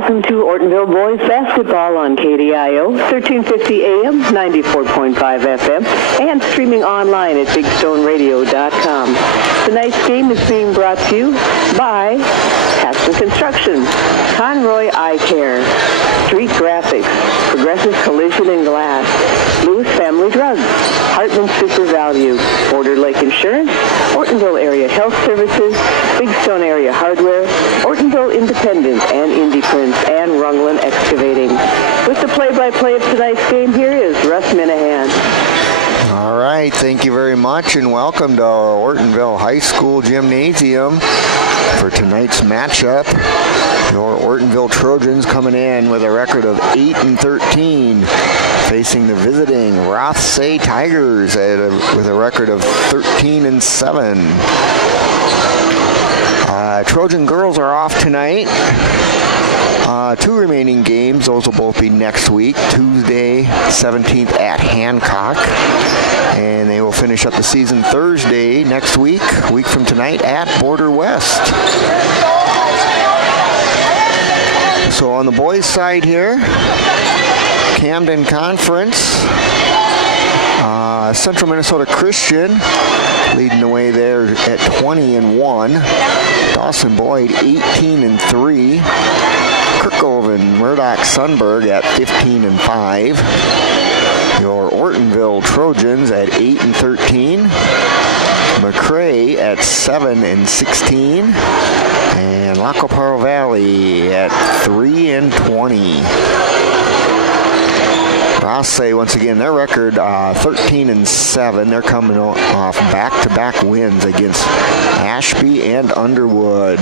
welcome to Ortonville Boys Basketball on KDIO, 1350 AM, 94.5 FM, and streaming online at bigstoneradio.com. Tonight's game is being brought to you by Castle Construction, Conroy Eye Care, Street Graphics, Progressive Collision and Glass, Lewis Family Drugs, Hartman Super Value, Border Lake Insurance, Ortonville Area Health Services, Big Stone Area Hardware, Ortonville Independent and Indie Prints, and Rungland Excavating. With the play-by-play of tonight's game, here is Russ Minahan. All right, thank you very much, and welcome to Ortonville High School Gymnasium for tonight's matchup. Your Ortonville Trojans coming in with a record of 8-13, facing the visiting Rothsay Tigers with a record of 13-7. Trojan girls are off tonight. Two remaining games, those will both be next week, Tuesday 17th at Hancock, and they will finish up the season Thursday next week, a week from tonight, at Border West. So on the boys' side here, Camden Conference, Central Minnesota Christian leading the way there at 20-1. Dawson Boyd 18-3. Kirkhoven Murdoch Sunberg at 15-5. Your Ortonville Trojans at 8-13. McRae at 7-16. And Lacoparo Valley at 3-20. Rothsay, once again, their record 13-7. They're coming off back-to-back wins against Ashby and Underwood.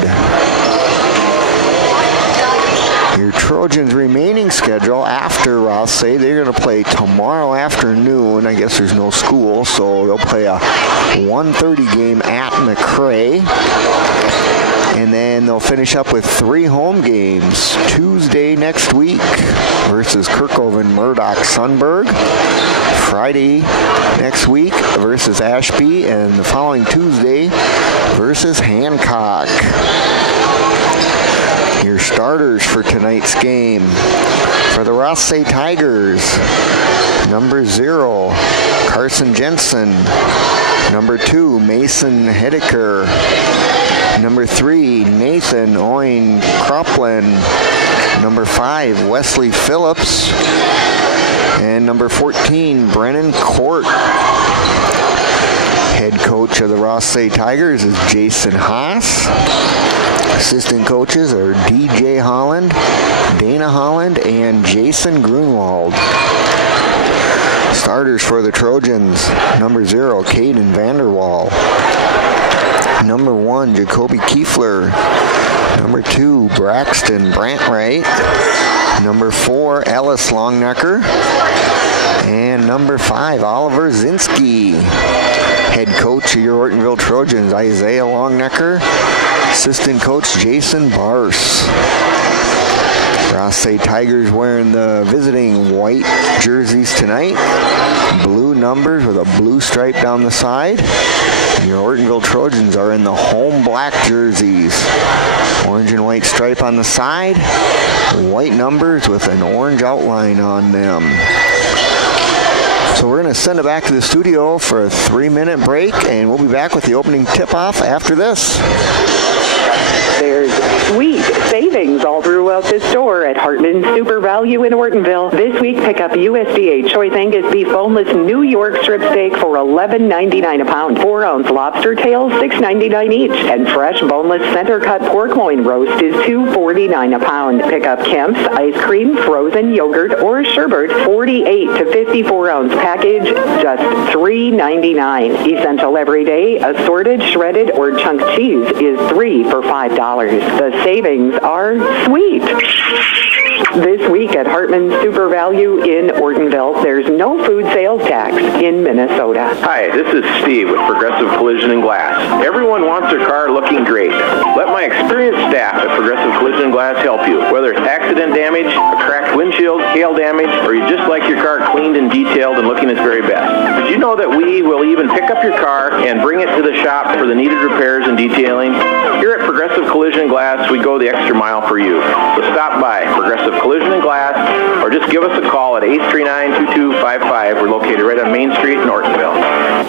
Your Trojans' remaining schedule after Rothsay, they're going to play tomorrow afternoon. I guess there's no school, so they'll play a 1:30 game at McRae. And then they'll finish up with 3 home games. Tuesday next week versus Kirkhoven Murdoch Sunberg. Friday next week versus Ashby. And the following Tuesday versus Hancock. Your starters for tonight's game. For the Rothsay Tigers, number 0, Carson Jensen. Number 2, Mason Hedeker. Number 3, Nathan Oin Cropland. Number 5, Wesley Phillips. And number 14, Brennan Court. Head coach of the Rothsay Tigers is Jason Haas. Assistant coaches are DJ Holland, Dana Holland, and Jason Grunwald. Starters for the Trojans, number 0, Caden Vanderwall. Number 1, Jacoby Kiefler. Number 2, Braxton Brantwright. Number 4, Ellis Longnecker. And number 5, Oliver Zinski. Head coach of your Ortonville Trojans, Isaiah Longnecker. Assistant coach, Jason Barse. Rothsay Tigers wearing the visiting white jerseys tonight. Blue numbers with a blue stripe down the side. And your Ortonville Trojans are in the home black jerseys. Orange and white stripe on the side. White numbers with an orange outline on them. So we're going to send it back to the studio for a 3-minute break, and we'll be back with the opening tip-off after this. There's sweet savings all throughout the store at Hartman Super Value in Ortonville. This week, pick up USDA Choice Angus Beef Boneless New York Strip Steak for $11.99 a pound. 4-ounce lobster tails, $6.99 each. And fresh boneless center-cut pork loin roast is $2.49 a pound. Pick up Kemp's Ice Cream, Frozen Yogurt, or Sherbet, 48 to 54-ounce package, just $3.99. Essential Everyday, assorted, shredded, or chunk cheese is 3 for $5. The savings are sweet. This week at Hartman's Super Value in Ortonville, there's no food sales tax in Minnesota. Hi, this is Steve with Progressive Collision and Glass. Everyone wants their car looking great. Let my experienced staff at Progressive Collision and Glass help you. Whether it's accident damage, a cracked windshield, hail damage, or you just like your car cleaned and detailed and looking its very best. Did you know that we will even pick up your car and bring it to the shop for the needed repairs and detailing? Here at Progressive Collision and Glass, we go the extra mile for you. So stop by Progressive Collision and Glass or just give us a call at 839-2255. We're located right on Main Street in Ortonville.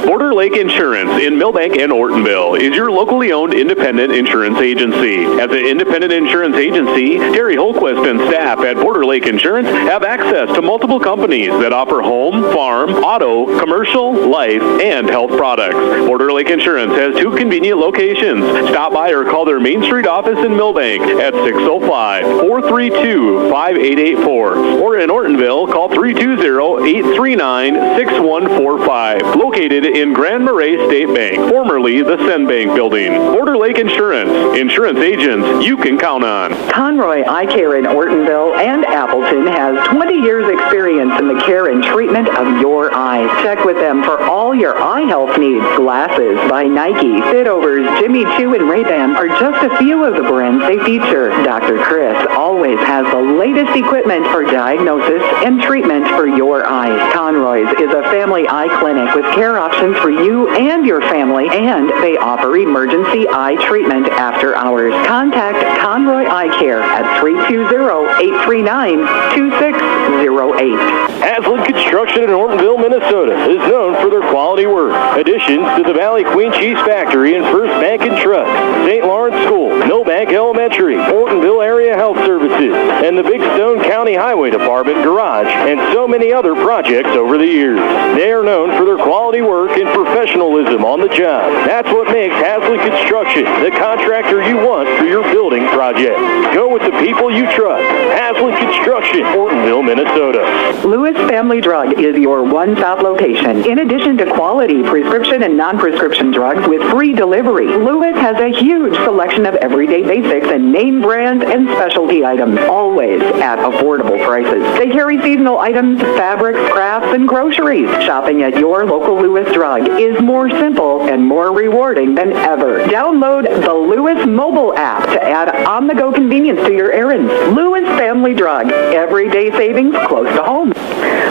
Border Lake Insurance in Millbank and Ortonville is your locally owned independent insurance agency. As an independent insurance agency, Terry Holquist and staff at Border Lake Insurance have access to multiple companies that offer home, farm, auto, commercial, life, and health products. Border Lake Insurance has 2 convenient locations. Stop by or call their Main Street office in Millbank at 605-432-5884. Or in Ortonville, call 320-839-6145. Located in Grand Marais State Bank, formerly the Sen Bank Building. Border Lake Insurance. Insurance agents you can count on. Conroy Eye Care in Ortonville and Appleton has 20 years experience in the care and treatment of your eyes. Check with them for all your eye health needs. Glasses by Nike, Fitovers, Jimmy Choo, and Ray-Ban are just a few of the brands they feature. Dr. Chris always has the latest equipment for diagnosis and treatment for your eyes. Conroy's is a family eye clinic with care options for you and your family, and they offer emergency eye treatment after hours. Contact Conroy Eye Care at 320-839-2608. Haslett Construction in Ortonville, Minnesota is known for their quality work. Additions to the Valley Queen Cheese Factory and First Bank and Trust, St. Lawrence School, Millbank Elementary, Ortonville Area Health Services, and the Big Stone County Highway Department Garage, and so many other projects over the years. They are known for their quality work and professionalism on the job. That's what makes Haslett Construction the contractor you want for your building project. Go with the people you trust. Haslett Construction, Ortonville, Minnesota. Lewis Family Drug is your one-stop location. In addition to quality prescription and non-prescription drugs with free delivery, Lewis has a huge selection of everyday basics and name brands and specialty items, always at affordable prices. They carry seasonal items, fabrics, crafts, and groceries. Shopping at your local Lewis Drug is more simple and more rewarding than ever. Download the Lewis mobile app to add on-the-go convenience to your errands. Lewis Family Drug, everyday savings close to home.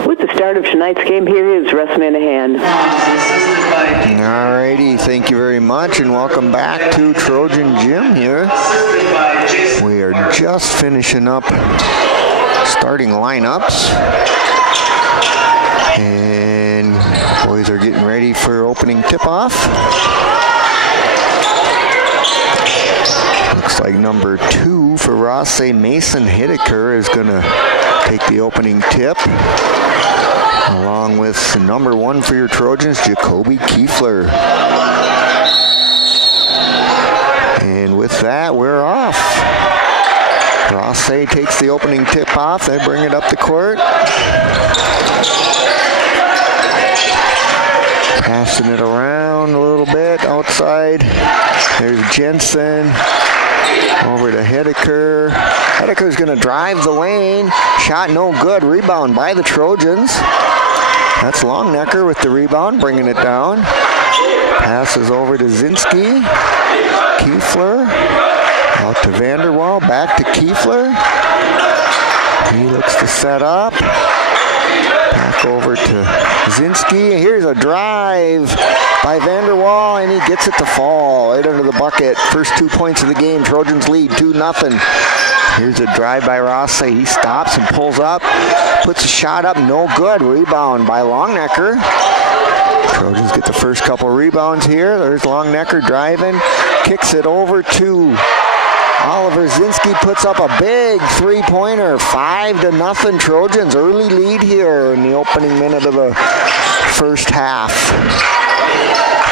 With the start of tonight's game, here is Russ Minahan. Alrighty, thank you very much, and welcome back to Trojan Gym here. We are just finishing up starting lineups, and boys are getting ready for opening tip-off. Looks like number 2 for Rothsay, Mason Hideker, is going to take the opening tip, along with number 1 for your Trojans, Jacoby Kiefler. And with that, we're off. Rothsay takes the opening tip off. They bring it up the court. Passing it around a little bit outside. There's Jensen. Over to Hideker. Hideker's going to drive the lane. Shot no good. Rebound by the Trojans. That's Longnecker with the rebound, bringing it down. Passes over to Zinski. Kiefler. Out to Vanderwall. Back to Kiefler. He looks to set up. Back over to Zinski. Here's a drive by Vanderwall, and he gets it to fall right under the bucket. First 2 points of the game. Trojans lead 2-0. Here's a drive by Rothsay. He stops and pulls up. Puts a shot up. No good. Rebound by Longnecker. Trojans get the first couple rebounds here. There's Longnecker driving. Kicks it over to Oliver Zinski, puts up a big three-pointer. 5-0 Trojans. Early lead here in the opening minute of the first half.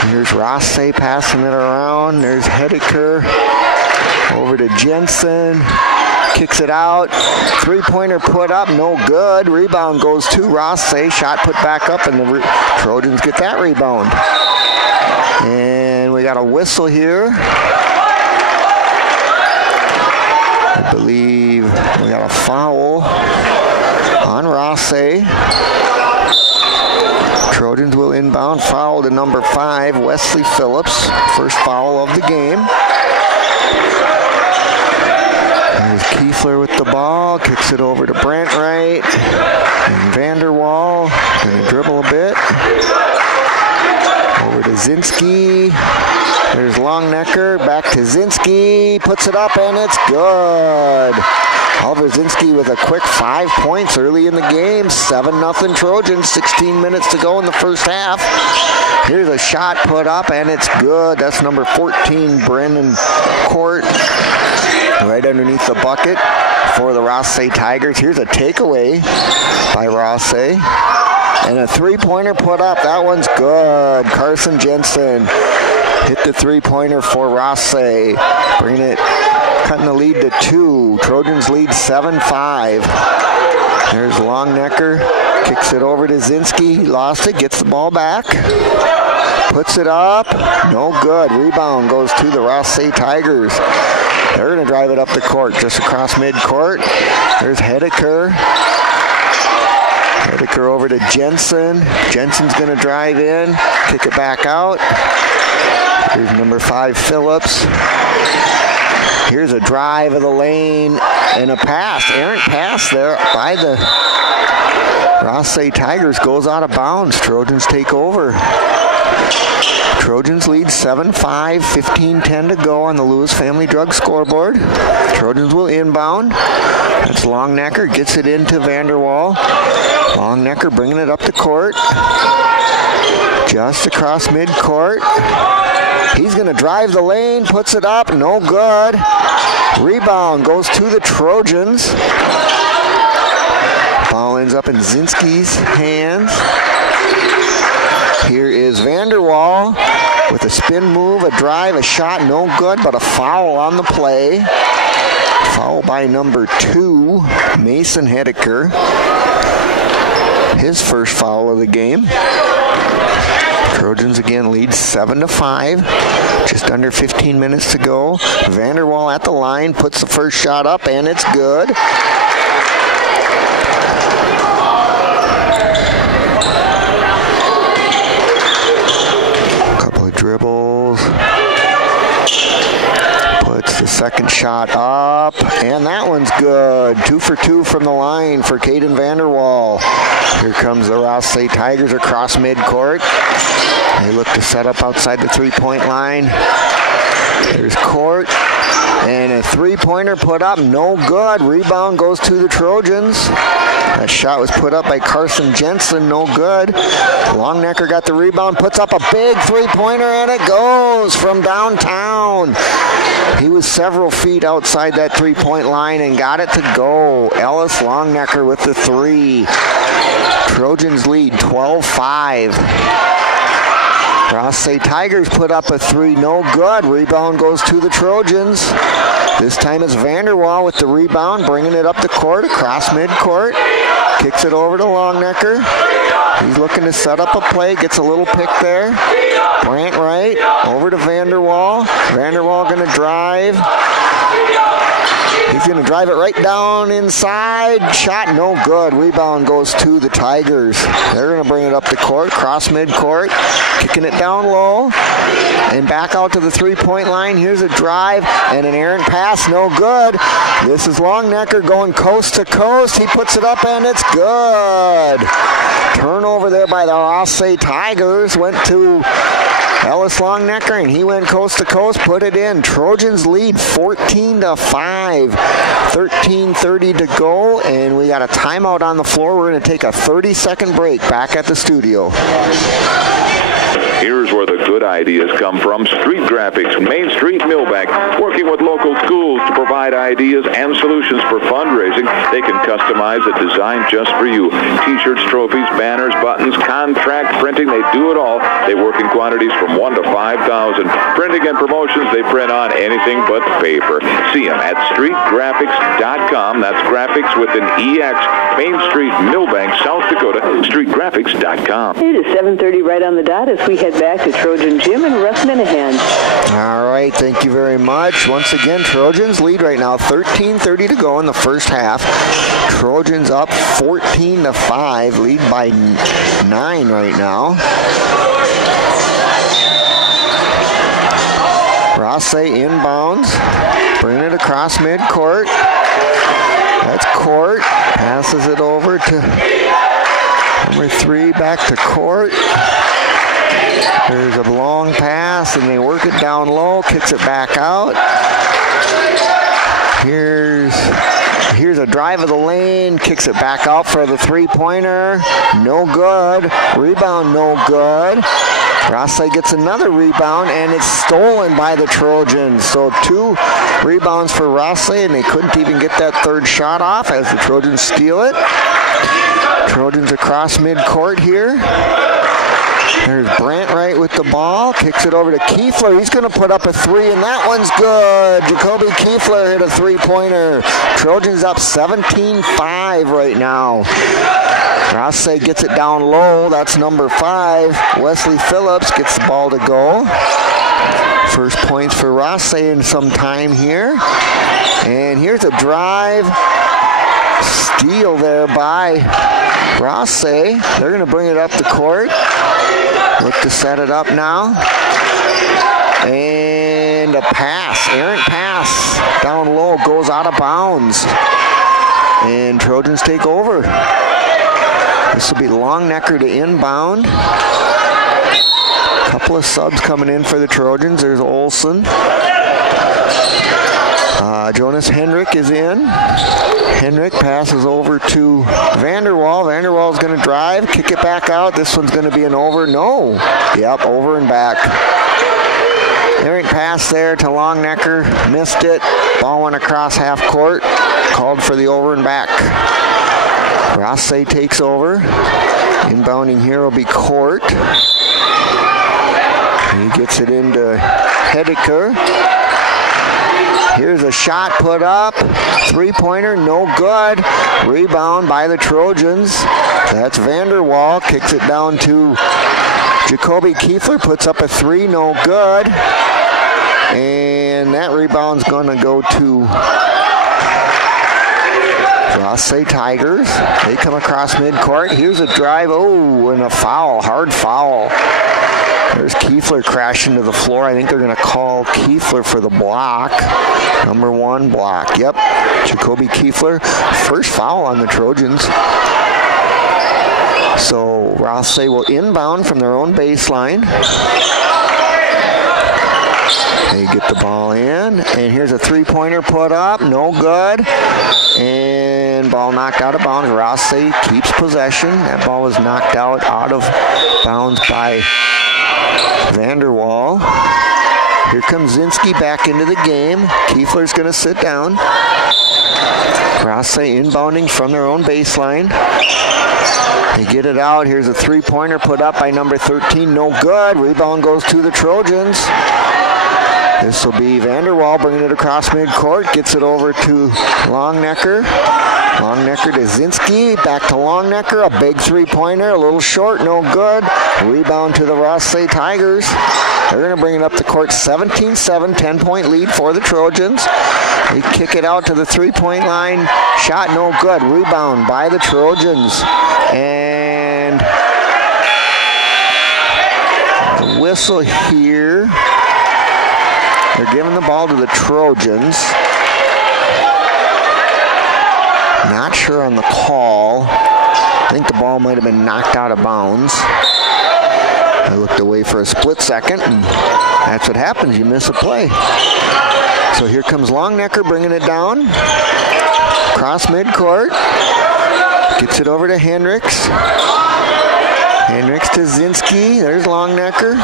Here's Rothsay passing it around. There's Hideker. Over to Jensen. Kicks it out. Three-pointer put up. No good. Rebound goes to Rothsay. Shot put back up, and the Trojans get that rebound. And we got a whistle here. I believe we got a foul on Rothsay. Trojans will inbound. Foul to number 5, Wesley Phillips. First foul of the game. There's Kiefler with the ball. Kicks it over to Brent Wright. And Vanderwall going to dribble a bit. Over to Zinski. There's Longnecker. Back to Zinski. Puts it up and it's good. Oliver Zinski with a quick 5 points early in the game. 7-0 Trojans. 16 minutes to go in the first half. Here's a shot put up and it's good. That's number 14, Brendan Court. Right underneath the bucket for the Rothsay Tigers. Here's a takeaway by Rothsay. And a three-pointer put up. That one's good. Carson Jensen hit the three-pointer for Rothsay. Bringing it, cutting the lead to 2. Trojans lead 7-5. There's Longnecker. Kicks it over to Zinski. Lost it. Gets the ball back. Puts it up. No good. Rebound goes to the Rothsay Tigers. They're going to drive it up the court, just across midcourt. There's Hedeker. Hedeker over to Jensen. Jensen's going to drive in, kick it back out. Here's number 5, Phillips. Here's a drive of the lane and a pass. Errant pass there by the Rothsay Tigers. Goes out of bounds. Trojans take over. Trojans lead 7-5, 15-10 to go on the Lewis Family Drug scoreboard. Trojans will inbound. That's Longnecker, gets it into Vanderwall. Longnecker bringing it up the court. Just across midcourt. He's going to drive the lane, puts it up, no good. Rebound goes to the Trojans. Ball ends up in Zinski's hands. Here is Vanderwall with a spin move, a drive, a shot, no good, but a foul on the play. Foul by number 2, Mason Hedeker. His first foul of the game. Trojans again lead 7-5. Just under 15 minutes to go. Vanderwall at the line, puts the first shot up, and it's good. Dribbles, puts the second shot up, and that one's good. 2 for 2 from the line for Caden Vanderwall. Here comes the Rothsay Tigers across midcourt. They look to set up outside the three-point line. There's Court, and a three-pointer put up, no good. Rebound goes to the Trojans. That shot was put up by Carson Jensen, no good. Longnecker got the rebound, puts up a big three-pointer, and it goes from downtown. He was several feet outside that three-point line and got it to go. Ellis Longnecker with the 3. Trojans lead 12-5. Rothsay Tigers put up a 3, no good. Rebound goes to the Trojans. This time it's Vanderwall with the rebound, bringing it up the court, across midcourt. Kicks it over to Longnecker. He's looking to set up a play, gets a little pick there. Brant Wright over to Vanderwall. Vanderwall going to drive. He's going to drive it right down inside. Shot no good. Rebound goes to the Tigers. They're going to bring it up the court, cross midcourt, kicking it down low, and back out to the three-point line. Here's a drive and an errant pass, no good. This is Longnecker going coast to coast. He puts it up and it's good. Turnover there by the Rothsay Tigers. Went to Ellis Longnecker, and he went coast to coast, put it in. Trojans lead 14-5. 13:30 to go, and we got a timeout on the floor. We're going to take a 30-second break back at the studio. Here's where the good ideas come from. Street Graphics, Main Street, Millbank, working with local schools to provide ideas and solutions for fundraising. They can customize a design just for you. T-shirts, trophies, banners, buttons, contract printing, they do it all. They work in quantities from 1 to 5,000. Printing and promotions, they print on anything but paper. See them at streetgraphics.com. That's graphics with an EX. Main Street, Millbank, South Dakota, streetgraphics.com. It is 7:30 right on the dot as we head back to Trojan from Jim and Russ Minahan. All right, thank you very much. Once again, Trojans lead right now, 13:30 to go in the first half. Trojans up 14-5, lead by 9 right now. Rothsay inbounds, bringing it across midcourt. That's Court, passes it over to number 3, back to Court. There's a long pass, and they work it down low, kicks it back out. Here's a drive of the lane, kicks it back out for the three-pointer. No good. Rebound, no good. Rothsay gets another rebound, and it's stolen by the Trojans. So 2 rebounds for Rothsay, and they couldn't even get that third shot off as the Trojans steal it. Trojans across midcourt here. There's Brandt right with the ball, kicks it over to Kiefler. He's going to put up a 3, and that one's good. Jacoby Kiefler hit a three-pointer. Trojans up 17-5 right now. Rothsay gets it down low. That's number 5. Wesley Phillips gets the ball to go. First points for Rothsay in some time here. And here's a drive. Steal there by Rothsay. They're going to bring it up the court. Look to set it up now. And a pass, errant pass, down low, goes out of bounds. And Trojans take over. This will be Longnecker to inbound. Couple of subs coming in for the Trojans. There's Olson. Jonas Hendrick is in. Hendrick passes over to Vanderwall. Vanderwall's going to drive, kick it back out. This one's going to be an over. No. Yep, over and back. Errant pass there to Longnecker. Missed it. Ball went across half court. Called for the over and back. Rothsay takes over. Inbounding here will be Court. He gets it into Hedeker. Here's a shot put up. Three-pointer, no good. Rebound by the Trojans. That's Vanderwall. Kicks it down to Jacoby Kiefler. Puts up a 3, no good. And that rebound's going to go to Rothsay Tigers. They come across midcourt. Here's a drive. Oh, and a foul. Hard foul. There's Kiefler crashing to the floor. I think they're going to call Kiefler for the block. Number 1 block. Yep, Jacoby Kiefler. First foul on the Trojans. So Rothsay will inbound from their own baseline. They get the ball in. And here's a three-pointer put up. No good. And ball knocked out of bounds. Rothsay keeps possession. That ball was knocked out of bounds by Vanderwall. Here comes Zinski back into the game. Kiefler's going to sit down. Rothsay inbounding from their own baseline. They get it out. Here's a three-pointer put up by number 13. No good. Rebound goes to the Trojans. This will be Vanderwall bringing it across midcourt. Gets it over to Longnecker. Longnecker to Zinski. Back to Longnecker. A big three-pointer. A little short. No good. Rebound to the Rothsay Tigers. They're going to bring it up the court. 17-7. 10-point lead for the Trojans. They kick it out to the three-point line. Shot no good. Rebound by the Trojans. And the whistle here. They're giving the ball to the Trojans. Not sure on the call. I think the ball might have been knocked out of bounds. I looked away for a split second, and that's what happens. You miss a play. So here comes Longnecker bringing it down. Cross midcourt. Gets it over to Hendricks. Hendricks to Zinski. There's Longnecker.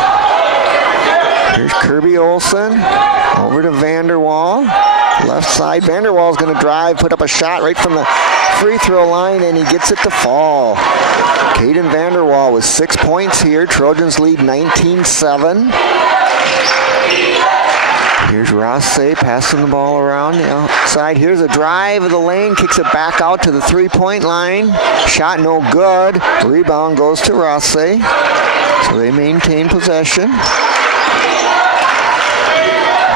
Here's Kirby Olson. Over to Vanderwall. Left side. Vanderwall's going to drive, put up a shot right from the free throw line, and he gets it to fall. Caden Vanderwall with 6 points here. Trojans lead 19-7. Here's Rothsay passing the ball around the outside. Here's a drive of the lane. Kicks it back out to the three-point line. Shot no good. Rebound goes to Rothsay. So they maintain possession.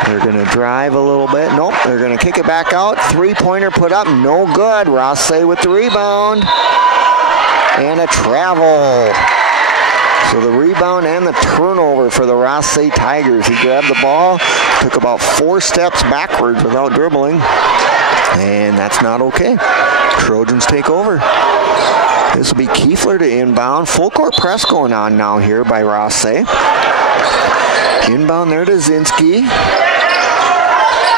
They're going to drive a little bit. Nope, they're going to kick it back out. Three-pointer put up, no good. Rothsay with the rebound. And a travel. So the rebound and the turnover for the Rothsay Tigers. He grabbed the ball, took about 4 steps backwards without dribbling. And that's not okay. Trojans take over. This will be Kiefler to inbound. Full court press going on now here by Rothsay. Inbound there to Zinski.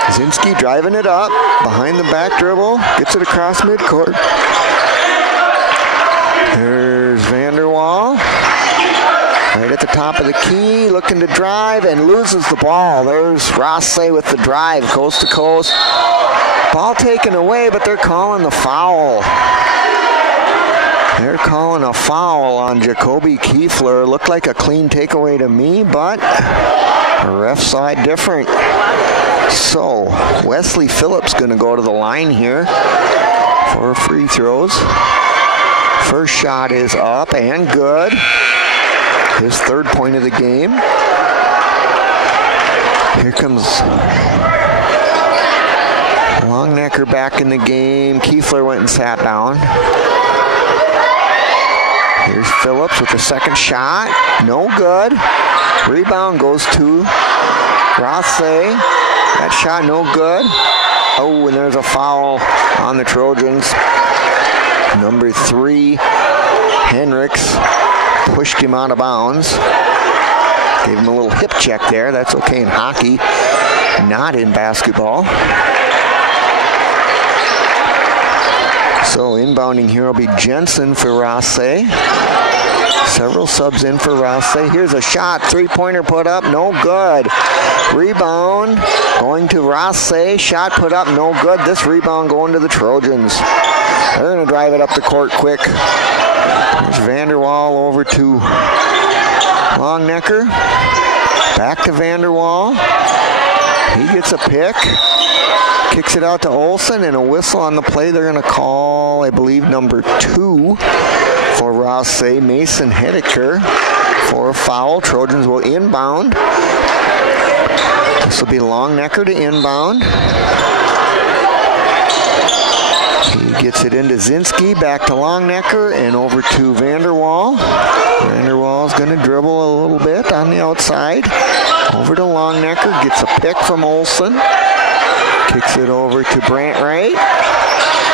Zinski driving it up. Behind the back dribble. Gets it across midcourt. There's Vanderwall. Right at the top of the key. Looking to drive and loses the ball. There's Rothsay with the drive. Coast to coast. Ball taken away, but they're calling the foul. They're calling a foul on Jacoby Kiefler. Looked like a clean takeaway to me, but the ref saw it different. So Wesley Phillips going to go to the line here for free throws. First shot is up and good. His 3rd point of the game. Here comes Longnecker back in the game. Kiefler went and sat down. Here's Phillips with the second shot. No good. Rebound goes to Rothsay. That shot no good. Oh, and there's a foul on the Trojans. Number 3, Henricks, pushed him out of bounds. Gave him a little hip check there. That's okay in hockey, not in basketball. So inbounding here will be Jensen for Rothsay. Several subs in for Rothsay. Here's a shot. 3-pointer put up. No good. Rebound going to Rothsay. Shot put up. No good. This rebound going to the Trojans. They're going to drive it up the court quick. There's Vanderwall over to Longnecker. Back to Vanderwall. He gets a pick. Kicks it out to Olsen, and a whistle on the play. They're going to call, I believe, number 2 for Rothsay, Mason Hedeker, for a foul. Trojans will inbound. This will be Longnecker to inbound. He gets it into Zinski, back to Longnecker, and over to Vanderwall. Vanderwall's going to dribble a little bit on the outside. Over to Longnecker, gets a pick from Olsen. Kicks it over to Brant Wright.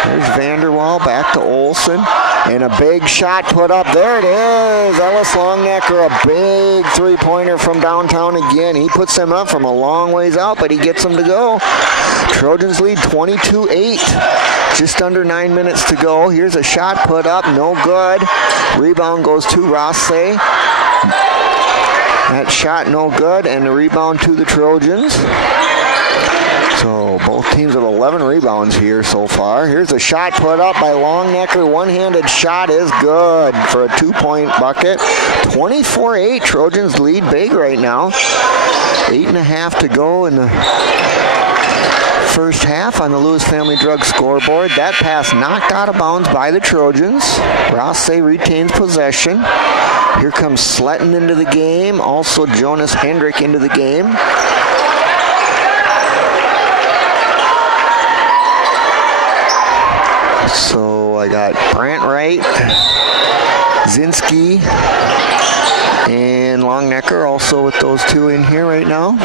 There's Vanderwall, back to Olsen. And a big shot put up. There it is. Ellis Longnecker, a big 3-pointer from downtown again. He puts them up from a long ways out, but he gets them to go. Trojans lead 22-8. Just under 9 minutes to go. Here's a shot put up. No good. Rebound goes to Rothsay. That shot no good, and the rebound to the Trojans. So both teams have 11 rebounds here so far. Here's a shot put up by Longnecker. One-handed shot is good for a 2-point bucket. 24-8. Trojans lead big right now. 8.5 to go in the first half on the Lewis Family Drug scoreboard. That pass knocked out of bounds by the Trojans. Rothsay retains possession. Here comes Sletton into the game. Also Jonas Hendrick into the game. So I got Brant Wright, Zinski, and Longnecker also with those two in here right now.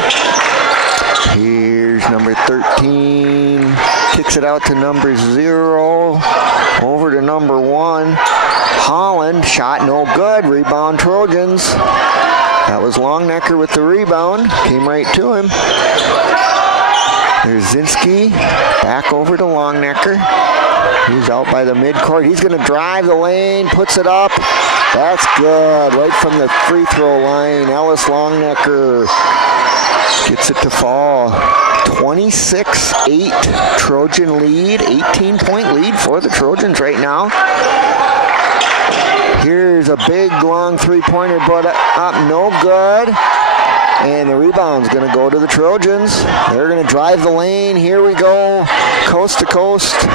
Here's number 13, kicks it out to number 0, over to number 1. Holland, shot no good, rebound Trojans. That was Longnecker with the rebound, came right to him. There's Zinski, back over to Longnecker. He's out by the midcourt. He's going to drive the lane, puts it up. That's good, right from the free throw line. Ellis Longnecker gets it to fall. 26-8 Trojan lead, 18-point lead for the Trojans right now. Here's a big, long 3-pointer, but up, no good. And the rebound's going to go to the Trojans. They're going to drive the lane. Here we go, coast to coast.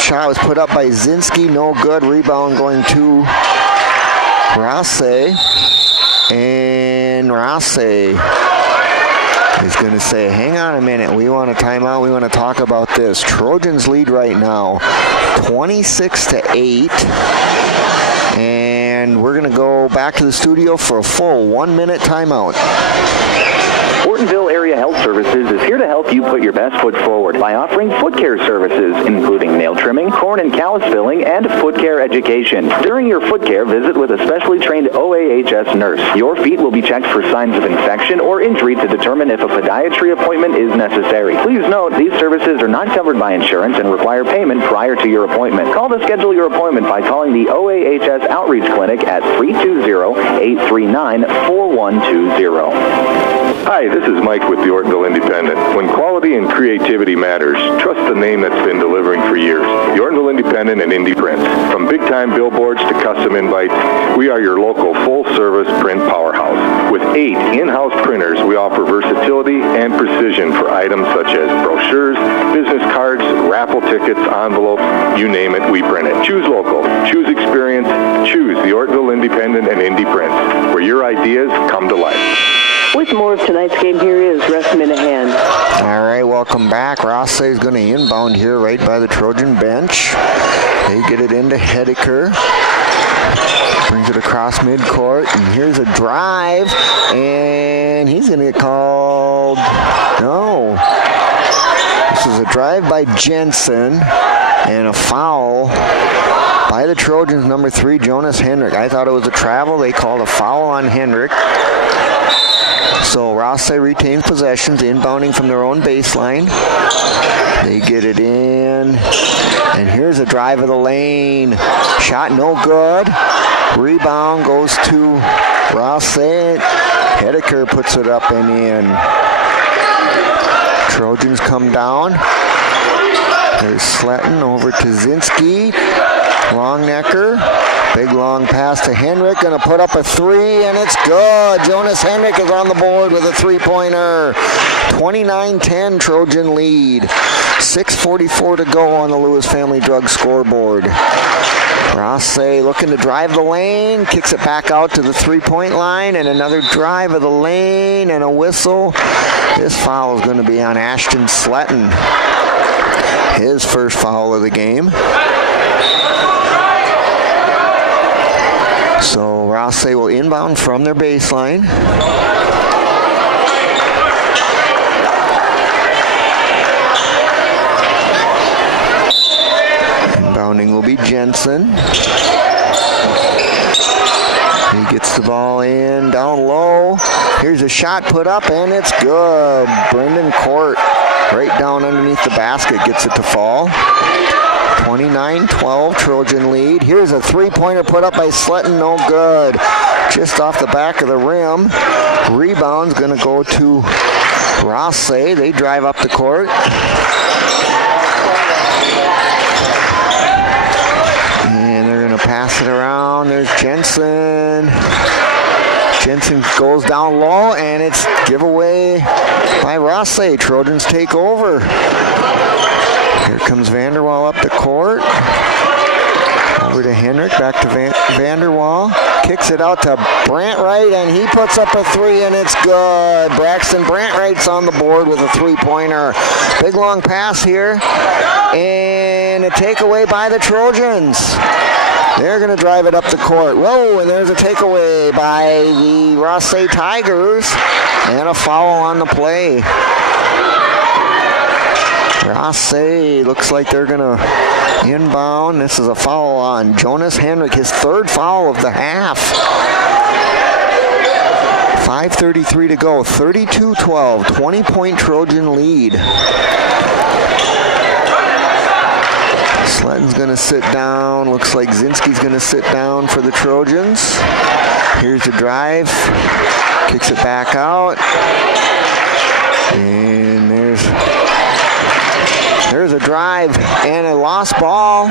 Shot was put up by Zinski, no good. Rebound going to Rothsay. And Rothsay is going to say, hang on a minute, we want a timeout, we want to talk about this. Trojans lead right now 26-8. And we're going to go back to the studio for a full 1-minute timeout. Ortonville Area Health Services is here to help you put your best foot forward by offering foot care services, including nail trimming, corn and callus filling, and foot care education. During your foot care, visit with a specially trained OAHS nurse. Your feet will be checked for signs of infection or injury to determine if a podiatry appointment is necessary. Please note, these services are not covered by insurance and require payment prior to your appointment. Call to schedule your appointment by calling the OAHS Outreach Clinic at 320-839-4120. Hi, this is Mike with the Ortonville Independent. When quality and creativity matters, trust the name that's been delivering for years. The Ortonville Independent and Indie Prints. From big-time billboards to custom invites, we are your local full-service print powerhouse. With 8 in-house printers, we offer versatility and precision for items such as brochures, business cards, raffle tickets, envelopes, you name it, we print it. Choose local, choose experience, choose the Ortonville Independent and Indie Prints, where your ideas come to life. With more of tonight's game, here is Russ Minahan. All right, welcome back. Rothsay is going to inbound here right by the Trojan bench. They get it into Hedeker. Brings it across midcourt, and here's a drive, and he's going to get called. No. This is a drive by Jensen, and a foul by the Trojans, number 3, Jonas Hendrick. I thought it was a travel. They called a foul on Hendrick. So Rothsay retains possessions, inbounding from their own baseline. They get it in, and here's a drive of the lane. Shot no good. Rebound goes to Rothsay. Hedeker puts it up and in. Trojans come down. There's Sletton over to Zinski. Longnecker. Big long pass to Hendrick, going to put up a 3, and it's good. Jonas Hendrick is on the board with a 3-pointer. 29-10 Trojan lead. 6:44 to go on the Lewis Family Drug scoreboard. Rothsay looking to drive the lane, kicks it back out to the 3-point line, and another drive of the lane and a whistle. This foul is going to be on Ashton Sletton. His first foul of the game. So Rothsay will inbound from their baseline. Inbounding will be Jensen. He gets the ball in down low. Here's a shot put up, and it's good. Brendan Court right down underneath the basket gets it to fall. 29-12 Trojan lead. Here's a 3-pointer put up by Sletton, no good. Just off the back of the rim. Rebound's going to go to Rothsay. They drive up the court. And they're going to pass it around. There's Jensen. Jensen goes down low, and it's giveaway by Rothsay. Trojans take over. Here comes Vanderwall up the court. Over to Hendrick, back to Vanderwall. Kicks it out to Brantwright, and he puts up a 3, and it's good. Braxton Brantwright's on the board with a 3-pointer. Big long pass here, and a takeaway by the Trojans. They're going to drive it up the court. Whoa, and there's a takeaway by the Rothsay Tigers, and a foul on the play. Rothsay looks like they're going to inbound. This is a foul on Jonas Hendrick, his 3rd foul of the half. 5:33 to go, 32-12, 20-point Trojan lead. Sletton's going to sit down. Looks like Zinski's going to sit down for the Trojans. Here's the drive. Kicks it back out. And there's a drive and a lost ball.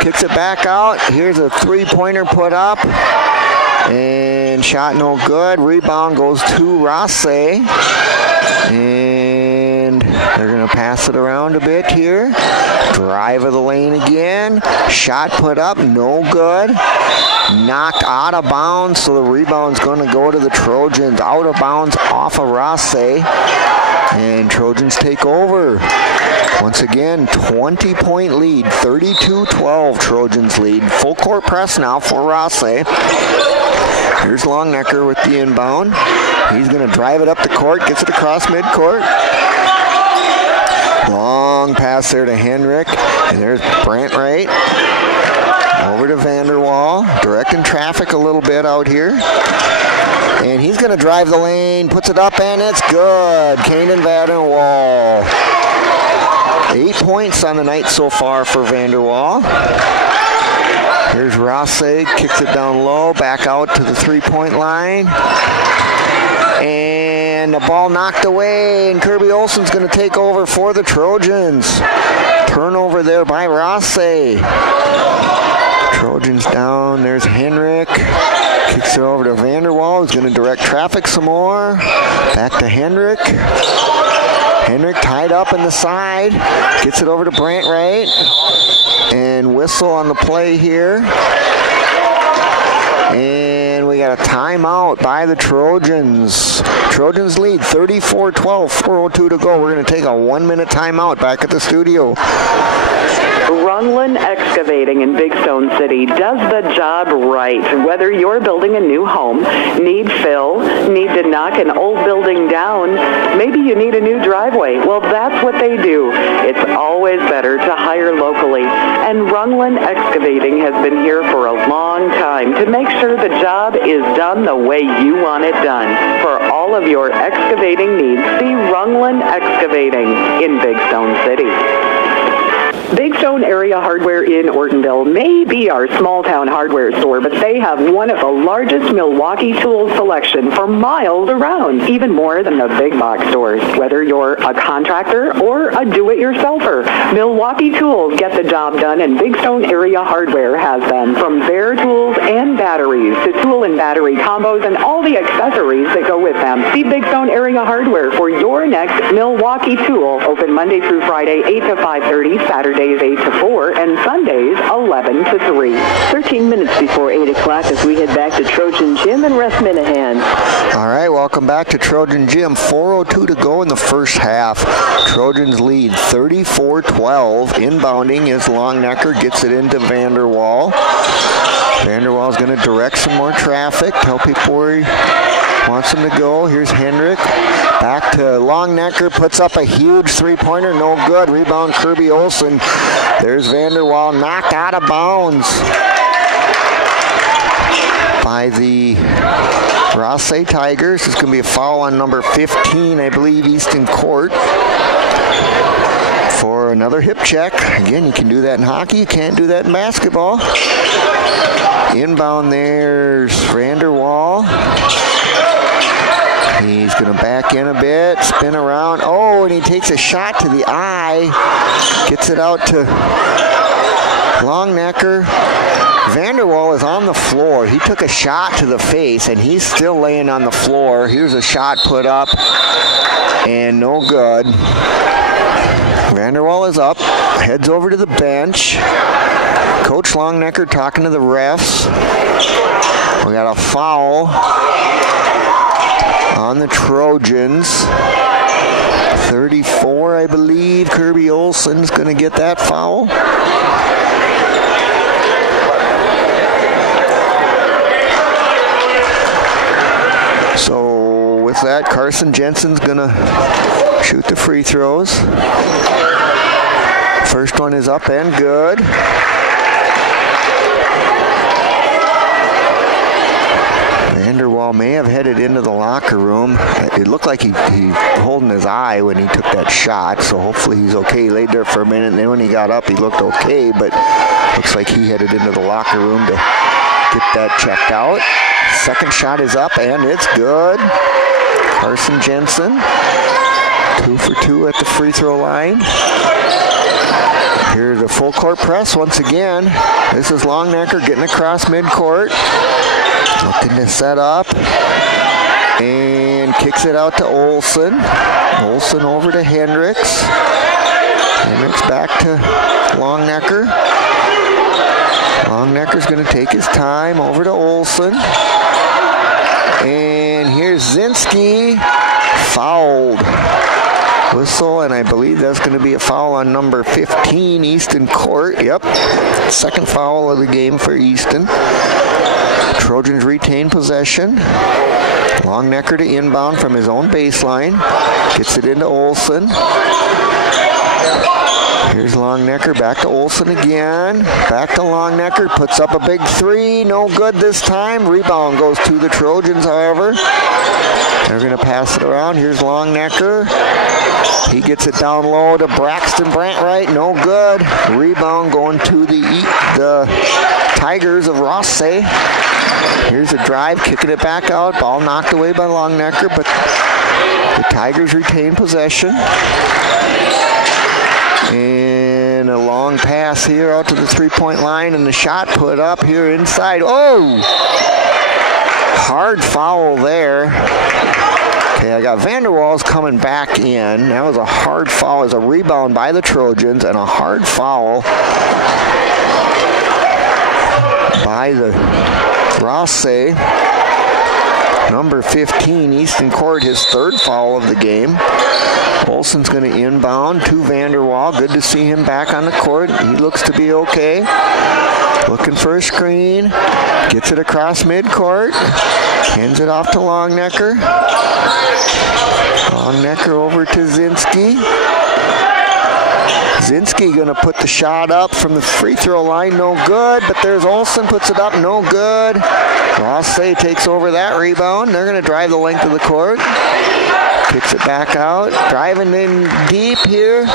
Kicks it back out. Here's a 3-pointer put up. And shot no good. Rebound goes to Rothsay. And They're going to pass it around a bit here. Drive of the lane again. Shot put up, no good. Knocked out of bounds, so the rebound's going to go to the Trojans. Out of bounds off of Rothsay. And Trojans take over. Once again, 20-point lead. 32-12 Trojans lead. Full court press now for Rothsay. Here's Longnecker with the inbound. He's going to drive it up the court, gets it across midcourt. Long pass there to Henrik. And there's Brant Wright. Over to Vanderwall. Directing traffic a little bit out here. And he's going to drive the lane, puts it up, and it's good. Kanan Vanderwall. 8 points on the night so far for Vanderwall. Here's Rothsay, kicks it down low, back out to the three-point line. And the ball knocked away, and Kirby Olsen's going to take over for the Trojans. Turnover there by Rothsay. Trojans down, there's Henrik. Kicks it over to Vanderwall, who's going to direct traffic some more. Back to Henrik. Henrik tied up in the side. Gets it over to Brant Wright. And whistle on the play here. And we got a timeout by the Trojans. Trojans lead 34-12, 4:02 to go. We're going to take a 1-minute timeout back at the studio. Runlin Excavating in Big Stone City does the job right. Whether you're building a new home, need fill, need to knock an old building down, maybe you need a new driveway. Well, that's what they do. It's always better to hire locally. And Runlin Excavating has been here for a long time to make sure the job is done the way you want it done. For all of your excavating needs, see Runlin Excavating in Big Stone City. Big Stone Area Hardware in Ortonville may be our small-town hardware store, but they have one of the largest Milwaukee tool selection for miles around, even more than the big box stores. Whether you're a contractor or a do-it-yourselfer, Milwaukee Tools get the job done, and Big Stone Area Hardware has them. From bare tools and batteries to tool and battery combos and all the accessories that go with them. See Big Stone Area Hardware for your next Milwaukee tool. Open Monday through Friday, 8 to 5:30, Saturdays 8 to 4, and Sundays 11 to 3. 13 minutes before 8 o'clock as we head back to Trojan Gym and Russ Minahan. All right, welcome back to Trojan Gym. 4:02 to go in the first half. Trojans lead 34-12. Inbounding is Longnecker, gets it into Vanderwall. Vanderwall's going to direct some more traffic, tell people where he wants them to go. Here's Hendrick. Back to Longnecker, puts up a huge three-pointer, no good. Rebound Kirby Olsen. There's Vanderwall, knocked out of bounds by the Rothsay Tigers. It's going to be a foul on number 15, I believe, Easton Court, for another hip check. Again, you can do that in hockey, you can't do that in basketball. Inbound there's Vanderwall. He's going to back in a bit, spin around. Oh, and he takes a shot to the eye. Gets it out to Longnecker. Vanderwall is on the floor. He took a shot to the face, and he's still laying on the floor. Here's a shot put up, and no good. Vanderwall is up, heads over to the bench. Coach Longnecker talking to the refs. We got a foul on the Trojans. 34, I believe. Kirby Olsen's going to get that foul. So with that, Carson Jensen's going to shoot the free throws. First one is up and good. Vanderwall may have headed into the locker room. It looked like he holding his eye when he took that shot, so hopefully he's okay. He laid there for a minute, and then when he got up, he looked okay, but looks like he headed into the locker room to get that checked out. Second shot is up, and it's good. Carson Jensen, 2 for 2 at the free throw line. Here's a full court press once again. This is Longnecker getting across midcourt. Looking to set up. And kicks it out to Olson. Olson over to Hendricks. Hendricks back to Longnecker. Longnecker's going to take his time over to Olson. And here's Zinski. Fouled. Whistle, and I believe that's going to be a foul on number 15, Easton Court. Yep, second foul of the game for Easton. Trojans retain possession. Longnecker to inbound from his own baseline. Gets it into Olson. Here's Longnecker, back to Olson again. Back to Longnecker, puts up a big three. No good this time. Rebound goes to the Trojans, however. They're going to pass it around. Here's Longnecker. He gets it down low to Braxton Brantwright. No good. Rebound going to the Tigers of Rothsay. Here's a drive, kicking it back out. Ball knocked away by Longnecker, but the Tigers retain possession. And a long pass here out to the three-point line, and the shot put up here inside. Oh! Hard foul there. Okay, I got Vanderwalls coming back in. That was a hard foul. It was a rebound by the Trojans and a hard foul by the Rothsay. Number 15, Easton Court, his third foul of the game. Olson's going to inbound to Vanderwall. Good to see him back on the court. He looks to be okay. Looking for a screen. Gets it across midcourt. Hands it off to Longnecker. Longnecker over to Zinski. Zinski going to put the shot up from the free throw line. No good, but there's Olson, puts it up. No good. Rothsay takes over that rebound. They're going to drive the length of the court. Kicks it back out. Driving in deep here.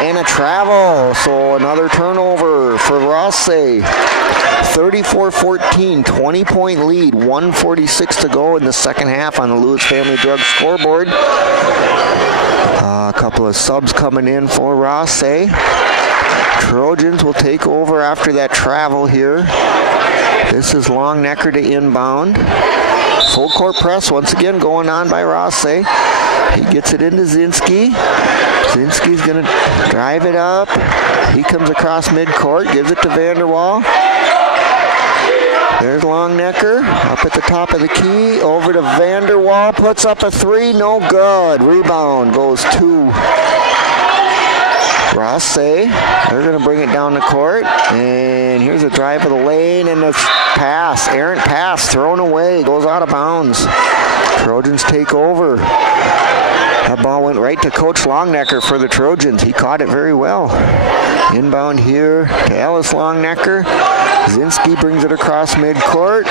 And a travel. So another turnover for Rothsay. 34-14, 20-point lead. 1:46 to go in the second half on the Lewis Family Drugs scoreboard. A couple of subs coming in for Rothsay. Trojans will take over after that travel here. This is Longnecker to inbound. Full court press once again going on by Rothsay. He gets it into Zinski. Zinski's going to drive it up. He comes across midcourt, gives it to Vanderwall. There's Longnecker up at the top of the key. Over to Vanderwall, puts up a three, no good. Rebound goes to Rothsay. They're going to bring it down the court. And here's a drive of the lane and a pass. Errant pass thrown away. Goes out of bounds. Trojans take over. That ball went right to Coach Longnecker for the Trojans. He caught it very well. Inbound here to Ellis Longnecker. Zinski brings it across midcourt.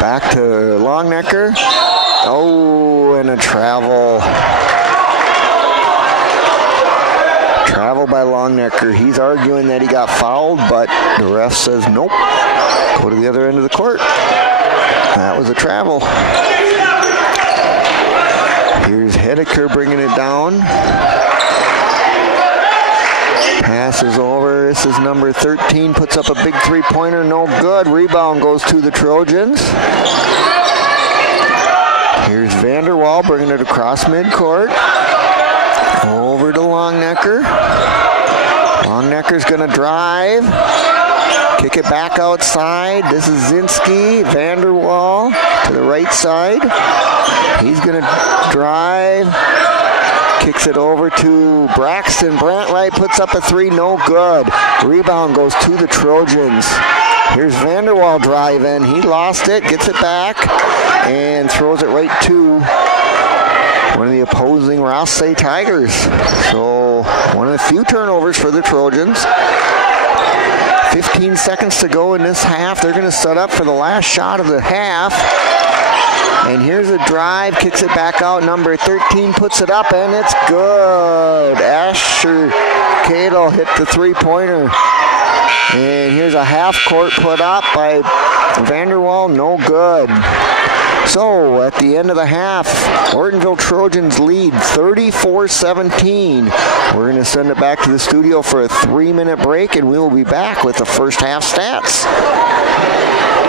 Back to Longnecker. Oh, and a travel. Travel by Longnecker. He's arguing that he got fouled, but the ref says nope. Go to the other end of the court. That was a travel. Here's Hedeker bringing it down. Passes over. This is number 13. Puts up a big three-pointer. No good. Rebound goes to the Trojans. Here's Vanderwall bringing it across midcourt. Over to Longnecker. Longnecker's going to drive. Kick it back outside. This is Zinski. Vanderwall to the right side. He's going to drive. Kicks it over to Braxton. Brantwright puts up a three. No good. Rebound goes to the Trojans. Here's Vanderwall driving. He lost it. Gets it back. And throws it right to one of the opposing Rothsay Tigers. So one of the few turnovers for the Trojans. 15 seconds to go in this half. They're going to set up for the last shot of the half. And here's a drive. Kicks it back out. Number 13 puts it up, and it's good. Asher Cadle hit the three-pointer. And here's a half-court put up by Vanderwall. No good. So, at the end of the half, Ortonville Trojans lead 34-17. We're going to send it back to the studio for a 3-minute break, and we will be back with the first half stats.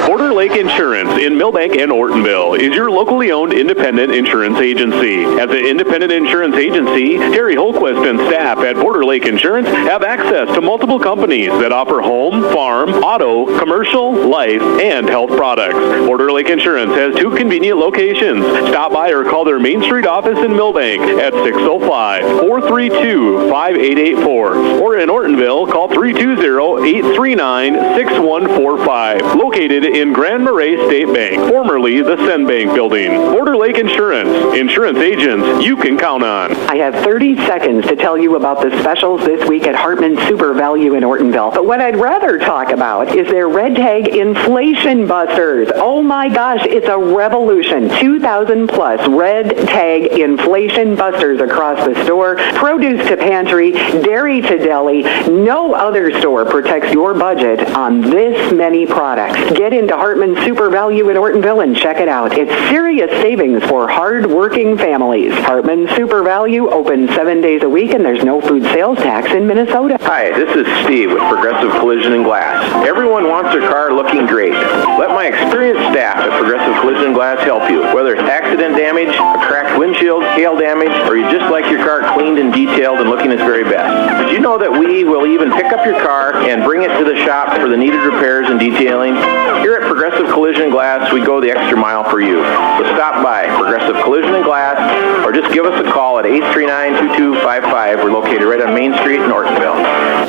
Border Lake Insurance in Millbank and Ortonville is your locally owned independent insurance agency. As an independent insurance agency, Terry Holquist and staff at Border Lake Insurance have access to multiple companies that offer home, farm, auto, commercial, life, and health products. Border Lake Insurance has 2 convenient locations. Stop by or call their Main Street office in Millbank at 605-432-5884. Or in Ortonville, call 320-839-6145. Located in Grand Marais State Bank, formerly the Sen Bank Building. Border Lake Insurance. Insurance agents you can count on. I have 30 seconds to tell you about the specials this week at Hartman Super Value in Ortonville. But what I'd rather talk about is their Red Tag Inflation Busters. Oh my gosh, it's a revolution. 2,000 plus Red Tag Inflation Busters across the store. Produce to pantry, dairy to deli. No other store protects your budget on this many products. Get into Hartman Super Value in Ortonville and check it out. It's serious savings for hard-working families. Hartman Super Value open 7 days a week, and there's no food sales tax in Minnesota. Hi, this is Steve with Progressive Collision and Glass. Everyone wants their car looking great. Let my experienced staff at Progressive Collision and Glass help you. Whether it's accident damage, a cracked windshield, hail damage, or you just like your car cleaned and detailed and looking its very best. Did you know that we will even pick up your car and bring it to the shop for the needed repairs and detailing? Here at Progressive Collision and Glass, we go the extra mile for you. So stop by Progressive Collision and Glass, or just give us a call at 839-2255. We're located right on Main Street in Ortonville.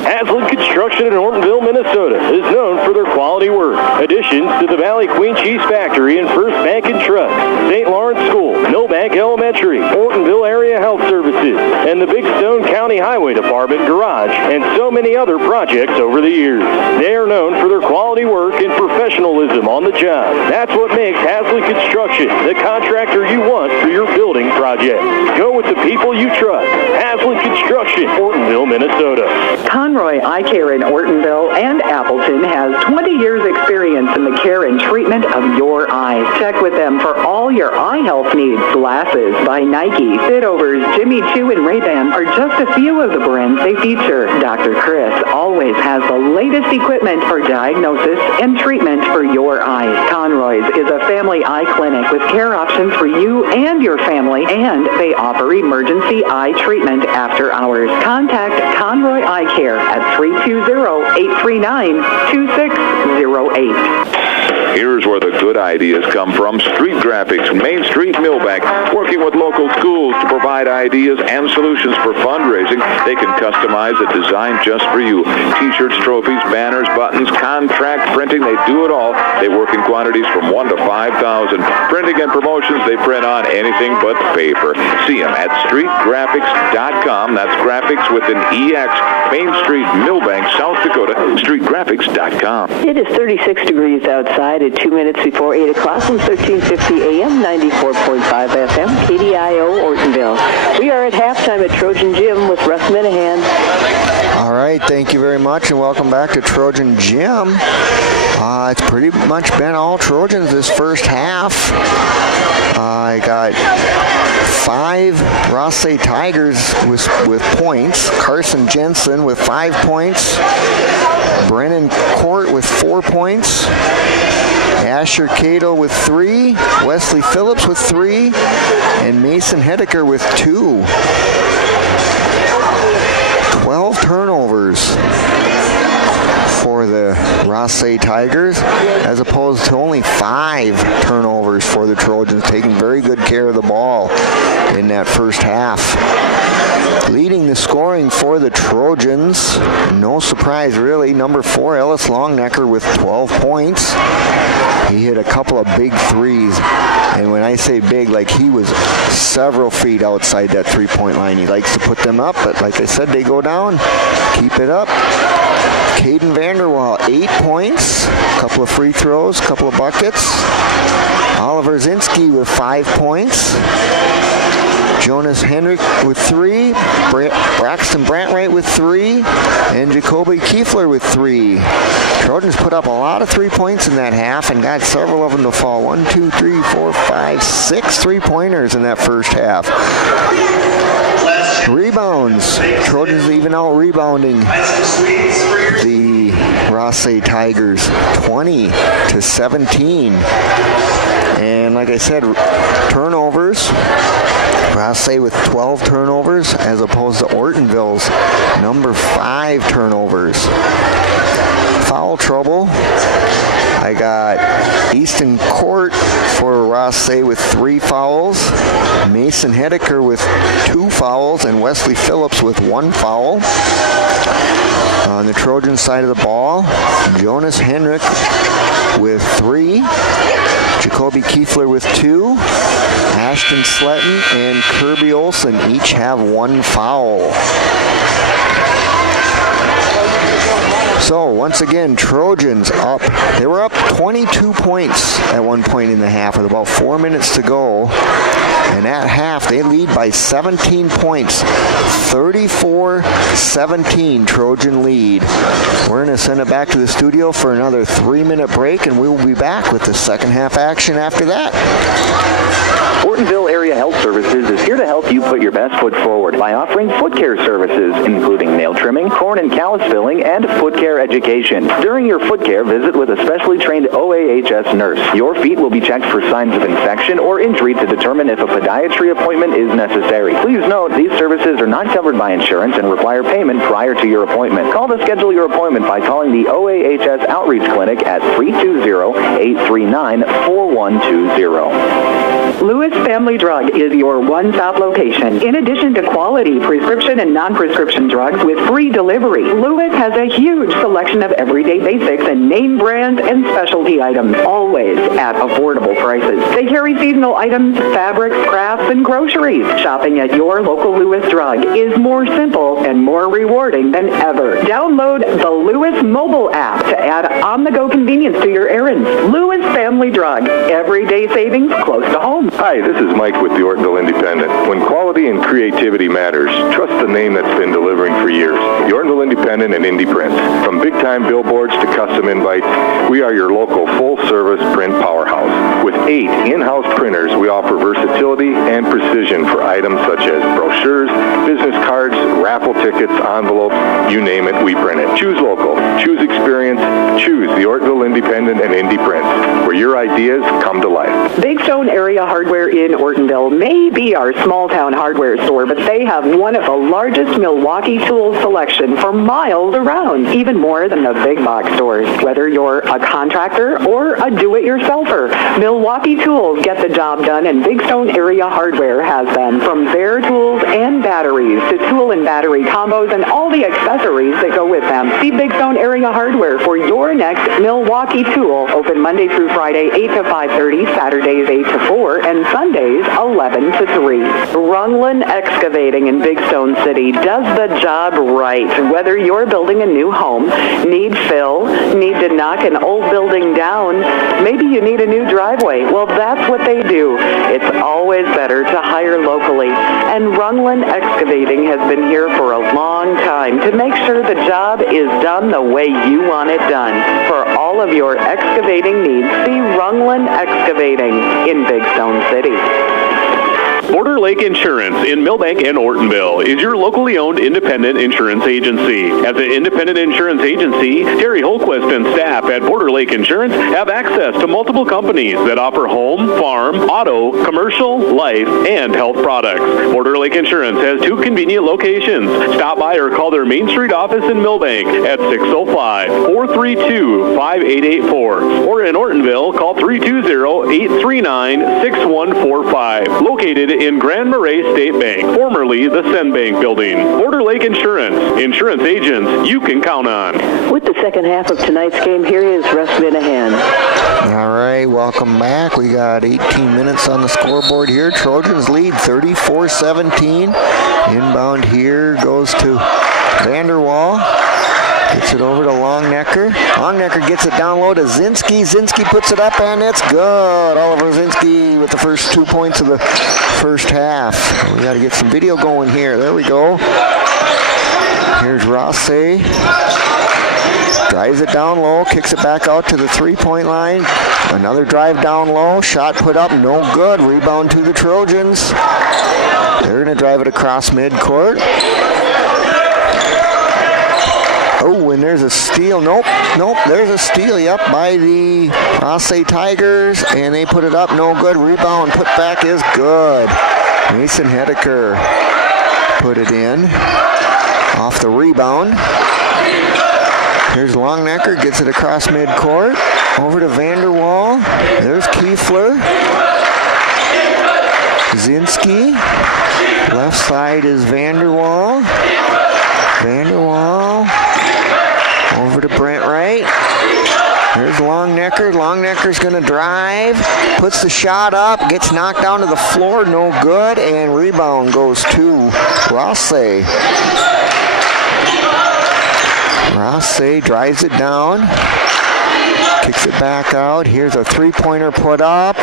Haslett Construction in Ortonville, Minnesota is known for their quality work. Additions to the Valley Queen Cheese Factory and First Bank and Trust, St. Lawrence School, Millbank Elementary, Ortonville Area Health Services, and the Big Stone County Highway Department Garage, and so many other projects over the years. They are known for their quality work and professionalism on the job. That's what makes Haslett Construction the contractor you want for your building project. Go with the people you trust. Haslett Construction, Ortonville, Minnesota. Conroy Eye Care in Ortonville and Appleton has 20 years experience in the care and treatment of your eyes. Check with them for all your eye health needs. Glasses by Nike, Fitovers, Jimmy Choo, and Ray-Ban are just a few of the brands they feature. Dr. Chris always has the latest equipment for diagnosis and treatment for your eyes. Conroy's is a family eye clinic with care options for you and your family, and they offer emergency eye treatment after hours. Contact Conroy Eye Care at 320-839-2608. Here's where the good ideas come from. Street Graphics, Main Street, Millbank, working with local schools to provide ideas and solutions for fundraising. They can customize a design just for you. T-shirts, trophies, banners, buttons, contract printing, they do it all. They work in quantities from 1 to 5,000. Printing and promotions, they print on anything but paper. See them at streetgraphics.com. That's graphics with an EX. Main Street, Millbank, South Dakota, streetgraphics.com. It is 36 degrees outside at 2 minutes before 8 o'clock from 1350 AM, 94.5 FM, KDIO, Ortonville. We are at halftime at Trojan Gym with Russ Minahan. All right, thank you very much, and welcome back to Trojan Gym. It's pretty much been all Trojans this first half. I got 5 Rothsay Tigers with points. Carson Jensen with 5 points. Brennan Court with 4 points. Asher Cato with 3. Wesley Phillips with 3. And Mason Hedeker with 2. 12 turnovers for the Rothsay Tigers, as opposed to only 5 turnovers for the Trojans, taking very good care of the ball in that first half. Leading the scoring for the Trojans, no surprise really, number 4, Ellis Longnecker with 12 points. He hit a couple of big threes, and when I say big, like he was several feet outside that three-point line. He likes to put them up, but like I said, they go down. Keep it up. Caden Vanderwall, 8 points, a couple of free throws, a couple of buckets. Oliver Zinski with 5 points. Jonas Hendrick with 3, Braxton Brantwright with 3, and Jacoby Kiefler with 3. Trojans put up a lot of 3 points in that half and got several of them to fall. 1, 2, 3, 4, 5, 6 3-pointers in that first half. Rebounds. Trojans even out rebounding the Rothsay Tigers 20-17. And like I said, turnovers. Rothsay with 12 turnovers as opposed to Ortonville's number 5 turnovers. Foul trouble. I got Easton Court for Rothsay with 3 fouls, Mason Hedeker with 2 fouls, and Wesley Phillips with 1 foul. On the Trojan side of the ball, Jonas Henrik with 3, Jacoby Kiefler with 2, Ashton Sletton and Kirby Olson each have 1 foul. So once again, Trojans up. They were up 22 points at one point in the half with about 4 minutes to go. And at half, they lead by 17 points. 34-17 Trojan lead. We're going to send it back to the studio for another 3-minute break, and we will be back with the second half action after that. Ortonville Area Health Services is here to help you put your best foot forward by offering foot care services, including nail trimming, corn and callus filling, and foot care education. During your foot care, visit with a specially trained OAHS nurse. Your feet will be checked for signs of infection or injury to determine if a podiatry appointment is necessary. Please note, these services are not covered by insurance and require payment prior to your appointment. Call to schedule your appointment by calling the OAHS Outreach Clinic at 320-839-4120. Lewis Family Drug is your one-stop location. In addition to quality prescription and non-prescription drugs with free delivery, Lewis has a huge selection of everyday basics and name brands and specialty items, always at affordable prices. They carry seasonal items, fabrics, crafts, and groceries. Shopping at your local Lewis Drug is more simple and more rewarding than ever. Download the Lewis mobile app to add on-the-go convenience to your errands. Lewis Family Drug, everyday savings close to home. Hi, this is Mike with the Ortonville Independent. When quality and creativity matters, trust the name that's been delivering for years. The Ortonville Independent and Indie Prints. From big-time billboards to custom invites, we are your local full-service print powerhouse. With 8 in-house printers, we offer versatility and precision for items such as brochures, business cards, raffle tickets, envelopes, you name it, we print it. Choose local, choose experience, choose the Ortonville Independent and Indie Prints, where your ideas come to life. Big Stone Area Hardware in Ortonville may be our small-town hardware store, but they have one of the largest Milwaukee tool selection for miles around, even more than the big box stores. Whether you're a contractor or a do-it-yourselfer, Milwaukee Tools get the job done, and Big Stone Area Hardware has them. From bare tools and batteries to tool and battery combos and all the accessories that go with them. See Big Stone Area Hardware for your next Milwaukee tool. Open Monday through Friday, 8 to 5:30, Saturdays 8 to 4, and Sundays 11 to 3. Rungland Excavating in Big Stone City does the job right. Whether you're building a new home, need fill, need to knock an old building down, maybe you need a new driveway. Well, that's what they do. It's always better to hire locally. And Rungland Excavating has been here for a long time to make sure the job is done the way you want it done. For all of your excavating needs, see Rungland Excavating in Big Stone City. Border Lake Insurance in Millbank and Ortonville is your locally owned independent insurance agency. As an independent insurance agency, Terry Holquist and staff at Border Lake Insurance have access to multiple companies that offer home, farm, auto, commercial, life, and health products. Border Lake Insurance has 2 convenient locations. Stop by or call their Main Street office in Millbank at 605-432-5884. Or in Ortonville, call 320-839-6145. Located in Grand Marais State Bank, formerly the Sen Bank Building. Border Lake Insurance. Insurance agents you can count on. With the second half of tonight's game, here is Russ Minahan. All right, welcome back. We got 18 minutes on the scoreboard here. Trojans lead 34-17. Inbound here goes to Vanderwall. Gets it over to Longnecker. Longnecker gets it down low to Zinski. Zinski puts it up, and it's good. Oliver Zinski with the first 2 points of the first half. We got to get some video going here. There we go. Here's Rothsay. Drives it down low, kicks it back out to the three-point line. Another drive down low. Shot put up, no good. Rebound to the Trojans. They're going to drive it across midcourt. Oh, and there's a steal. Nope, there's a steal, yep, by the Rothsay Tigers, and they put it up, no good. Rebound, put back is good. Mason Hedeker put it in off the rebound. Here's Longnecker, gets it across midcourt, over to Vanderwall. There's Kiefler. Zinski. Left side is Vanderwall. Over to Brent Wright. There's Longnecker. Longnecker's going to drive. Puts the shot up. Gets knocked down to the floor. No good. And rebound goes to Rothsay. Rothsay drives it down. Kicks it back out. Here's a three-pointer put up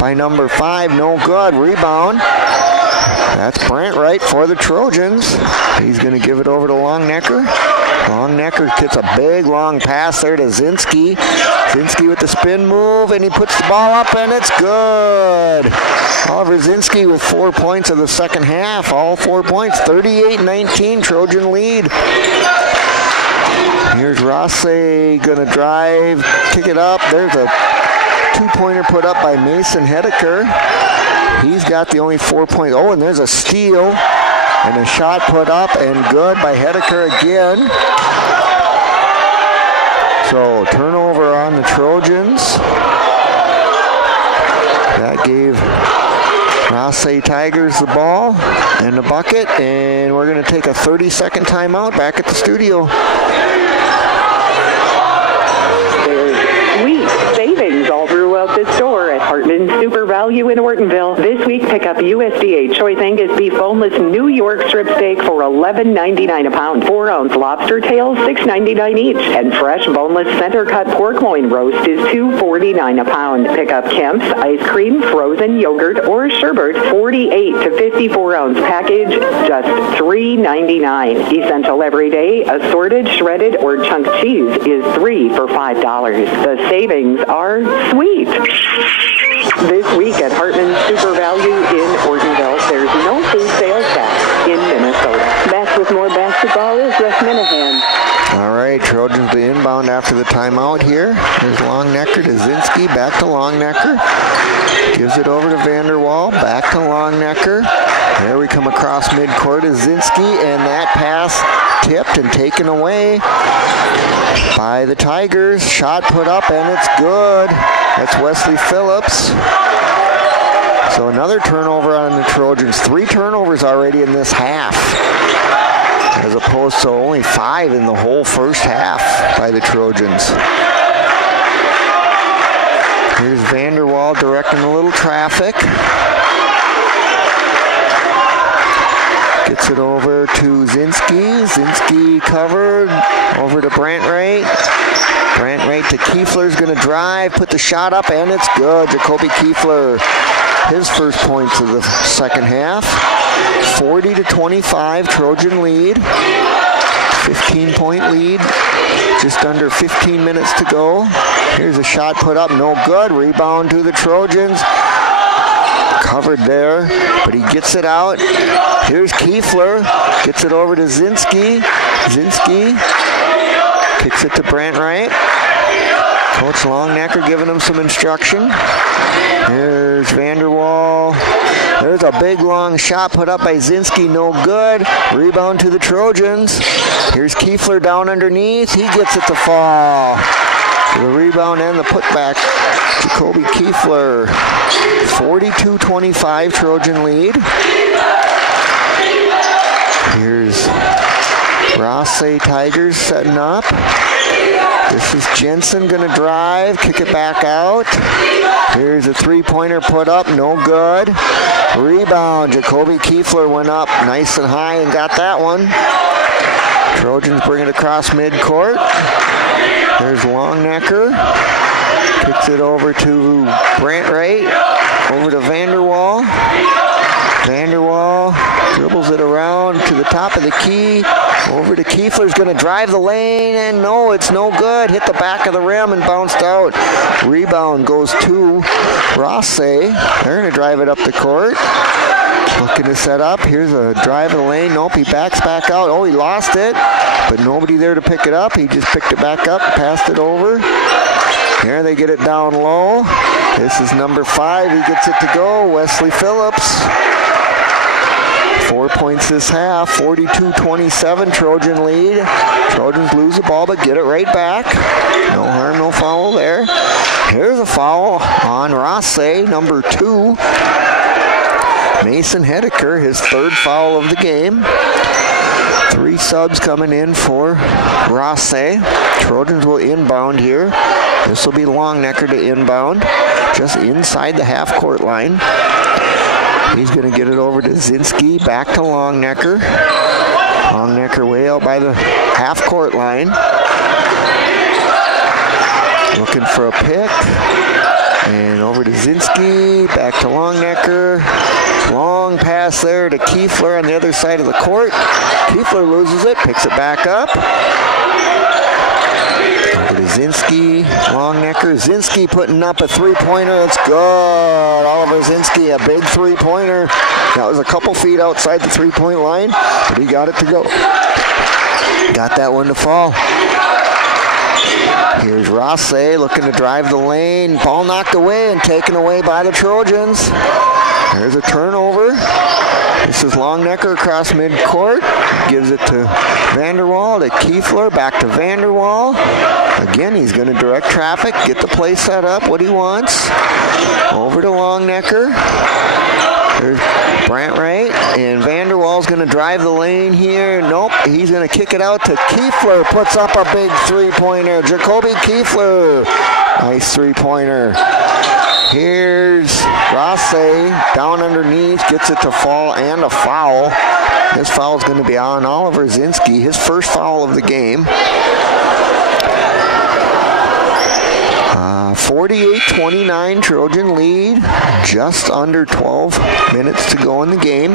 by number 5. No good. Rebound. That's Brent Wright for the Trojans. He's going to give it over to Longnecker. Longnecker gets a big long pass there to Zinski. Zinski with the spin move, and he puts the ball up, and it's good. Oliver Zinski with 4 points of the second half. All 4 points. 38-19, Trojan lead. Here's Rothsay going to drive, kick it up. There's a two-pointer put up by Mason Hedeker. He's got the only 4 points. Oh, and there's a steal. And a shot put up and good by Hedeker again. So turnover on the Trojans. That gave Rothsay Tigers the ball and the bucket. And we're going to take a 30-second timeout back at the studio. There's sweet savings all throughout the store at Hartman Super Value in Ortonville. This week, pick up USDA Choice Angus Beef Boneless New York Strip Steak for $11.99 a pound. 4-ounce lobster tails, $6.99 each. And fresh boneless center cut pork loin roast is $2.49 a pound. Pick up Kemp's ice cream, frozen yogurt, or sherbet, 48 to 54-ounce package, just $3.99. Essential everyday assorted, shredded, or chunk cheese is 3 for $5. The savings are sweet. This week at Hartman Super Value in Ortonville, there's no food sales tax in Minnesota. Back with more basketball is Russ Minahan. All right, Trojans the inbound after the timeout here. There's Longnecker to Zinski, back to Longnecker. Gives it over to Vanderwall, back to Longnecker. There we come across midcourt to Zinski, and that pass tipped and taken away by the Tigers. Shot put up, and it's good. That's Wesley Phillips. So another turnover on the Trojans. 3 turnovers already in this half, as opposed to only 5 in the whole first half by the Trojans. Here's Vanderwall directing a little traffic. Gets it over to Zinski. Zinski covered. Over to Brent Wright. Brent Wright to Kiefler's going to drive. Put the shot up, and it's good. Jacoby Kiefler, his first points of the second half. 40-25, Trojan lead. 15-point lead. Just under 15 minutes to go. Here's a shot put up, no good. Rebound to the Trojans. Covered there, but he gets it out. Here's Kiefler. Gets it over to Zinski. Zinski kicks it to Brent Wright. Coach Longnecker giving him some instruction. Here's Vanderwall. There's a big long shot put up by Zinski, no good. Rebound to the Trojans. Here's Kiefler down underneath. He gets it to fall. The rebound and the putback. Jacoby Kiefler. 42-25 Trojan lead. Here's Rothsay Tigers setting up. This is Jensen going to drive, kick it back out. Here's a three-pointer put up, no good. Rebound, Jacoby Kiefler went up nice and high and got that one. Trojans bring it across midcourt. There's Longnecker. Kicks it over to Brent Wright. Over to Vanderwall. Vanderwall Dribbles it around to the top of the key. Over to Kiefler's going to drive the lane, and no, it's no good. Hit the back of the rim and bounced out. Rebound goes to Rothsay. They're going to drive it up the court. Looking to set up. Here's a drive of the lane. Nope, he backs back out. Oh, he lost it, but nobody there to pick it up. He just picked it back up, passed it over. Here they get it down low. This is number 5. He gets it to go. Wesley Phillips. 4 points this half. 42-27 Trojan lead. Trojans lose the ball, but get it right back. No harm, no foul there. Here's a foul on Rothsay, number 2. Mason Hedeker, his 3rd foul of the game. 3 subs coming in for Rothsay. Trojans will inbound here. This will be Longnecker to inbound, just inside the half-court line. He's going to get it over to Zinski, back to Longnecker. Longnecker way out by the half-court line. Looking for a pick. And over to Zinski, back to Longnecker. Long pass there to Kiefler on the other side of the court. Kiefler loses it, picks it back up. Over to Zinski, Longnecker. Zinski putting up a 3-pointer. It's good. Oliver Zinski, a big 3-pointer. That was a couple feet outside the 3-point line, but he got it to go. Got that one to fall. Here's Rothsay looking to drive the lane. Ball knocked away and taken away by the Trojans. There's a turnover. This is Longnecker across midcourt. Gives it to Vanderwall, to Kiefler, back to Vanderwall. Again, he's going to direct traffic, get the play set up, what he wants. Over to Longnecker. There's Brant Wright, and Vanderwall's going to drive the lane here. Nope, he's going to kick it out to Kiefler. Puts up a big 3-pointer. Jacoby Kiefler. Nice 3-pointer. Here's Rothsay down underneath, gets it to fall and a foul. This foul is going to be on Oliver Zinski, his 1st foul of the game. 48-29 Trojan lead. Just under 12 minutes to go in the game.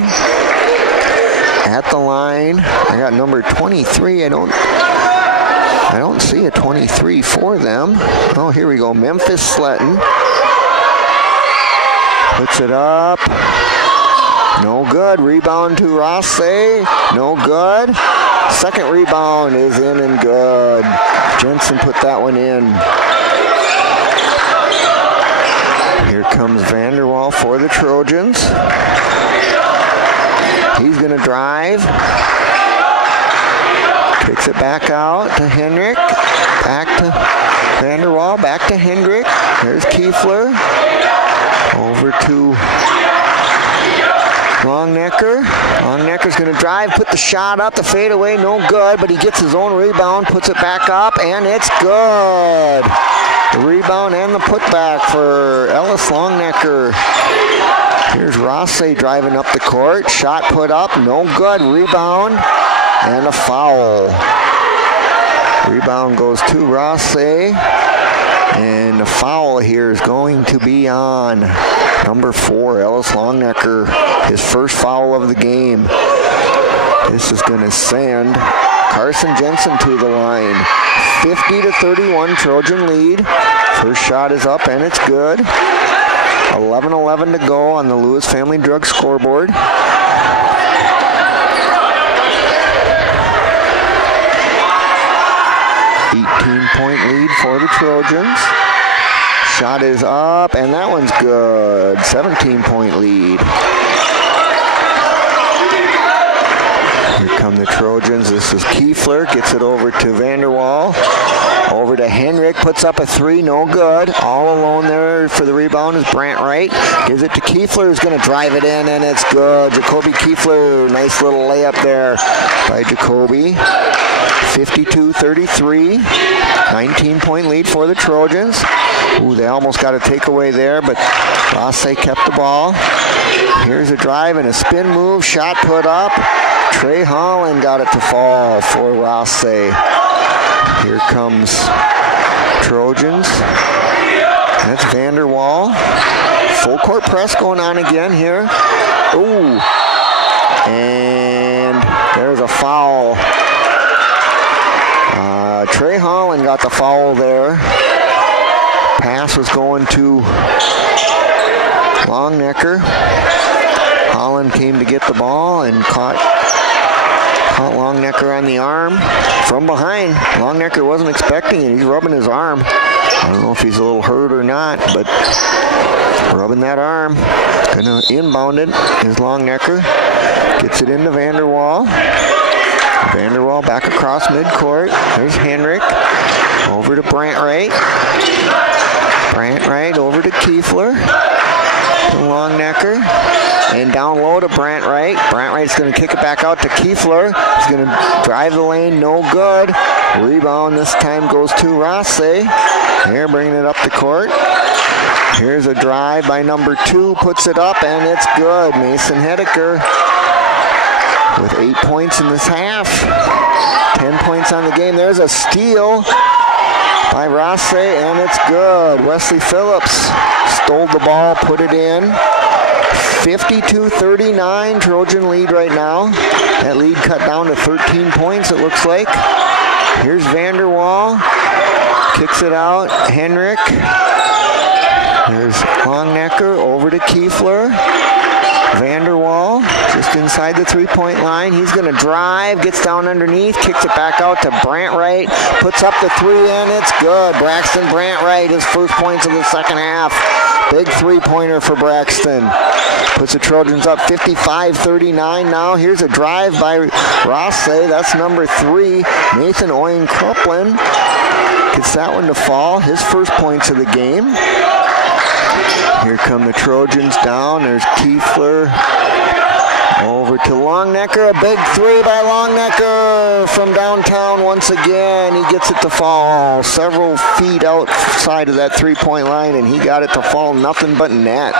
At the line, I got number 23. I don't see a 23 for them. Oh, here we go. Memphis Sletton. Puts it up. No good. Rebound to Rothsay. No good. Second rebound is in and good. Jensen put that one in. Here comes Vanderwall for the Trojans. He's going to drive. Kicks it back out to Hendrick. Back to Vanderwall. Back to Hendrick. There's Kiefler. Over to Longnecker. Longnecker's going to drive, put the shot up, the fadeaway, no good, but he gets his own rebound, puts it back up, and it's good. The rebound and the putback for Ellis Longnecker. Here's Rothsay driving up the court. Shot put up, no good. Rebound and a foul. Rebound goes to Rothsay. And the foul here is going to be on number 4, Ellis Longnecker, his 1st foul of the game. This is going to send Carson Jensen to the line. 50-31 Trojan lead. First shot is up and it's good. 11-11 to go on the Lewis Family Drug scoreboard. Point lead for the Trojans. Shot is up, and that one's good. 17-point lead. Here come the Trojans. This is Kiefler. Gets it over to Vanderwall. Over to Henrik. Puts up a 3. No good. All alone there for the rebound is Brant Wright. Gives it to Kiefler, who's going to drive it in, and it's good. Jacoby Kiefler. Nice little layup there by Jacoby. 52-33. 19-point lead for the Trojans. Ooh, they almost got a takeaway there, but Rothsay kept the ball. Here's a drive and a spin move. Shot put up. Trey Holland got it to fall for Rothsay. Here comes Trojans. That's Vanderwall. Full court press going on again here. Ooh. And there's a foul. Trey Holland got the foul there. Pass was going to Longnecker. Holland came to get the ball and caught Longnecker on the arm from behind. Longnecker wasn't expecting it. He's rubbing his arm. I don't know if he's a little hurt or not, but rubbing that arm. Gonna inbound it is Longnecker. Gets it into Vanderwall. Vanderwall back across midcourt. There's Henrik. Over to Brantwright. Brantwright over to Kiefler. To Longnecker. And down low to Brantwright. Brantwright's going to kick it back out to Kiefler. He's going to drive the lane. No good. Rebound this time goes to Rothsay. They're bringing it up the court. Here's a drive by number 2. Puts it up, and it's good. Mason Hedeker with 8 points in this half. 10 points on the game. There's a steal by Rothsay, and it's good. Wesley Phillips stole the ball, put it in. 52-39, Trojan lead right now. That lead cut down to 13 points, it looks like. Here's Vanderwall. Kicks it out. Henrik. There's Longnecker over to Kiefler. Vanderwall just inside the three-point line. He's going to drive, gets down underneath, kicks it back out to Brantwright, puts up the three, and it's good. Braxton Brantwright, his first points of the second half. Big three-pointer for Braxton. Puts the Trojans up 55-39 now. Here's a drive by Rothsay. That's number 3. Nathan Oyen-Kruplin gets that one to fall. His first points of the game. Here come the Trojans down. There's Kiefler. Over to Longnecker. A big three by Longnecker from downtown once again. He gets it to fall several feet outside of that three-point line, and he got it to fall nothing but net.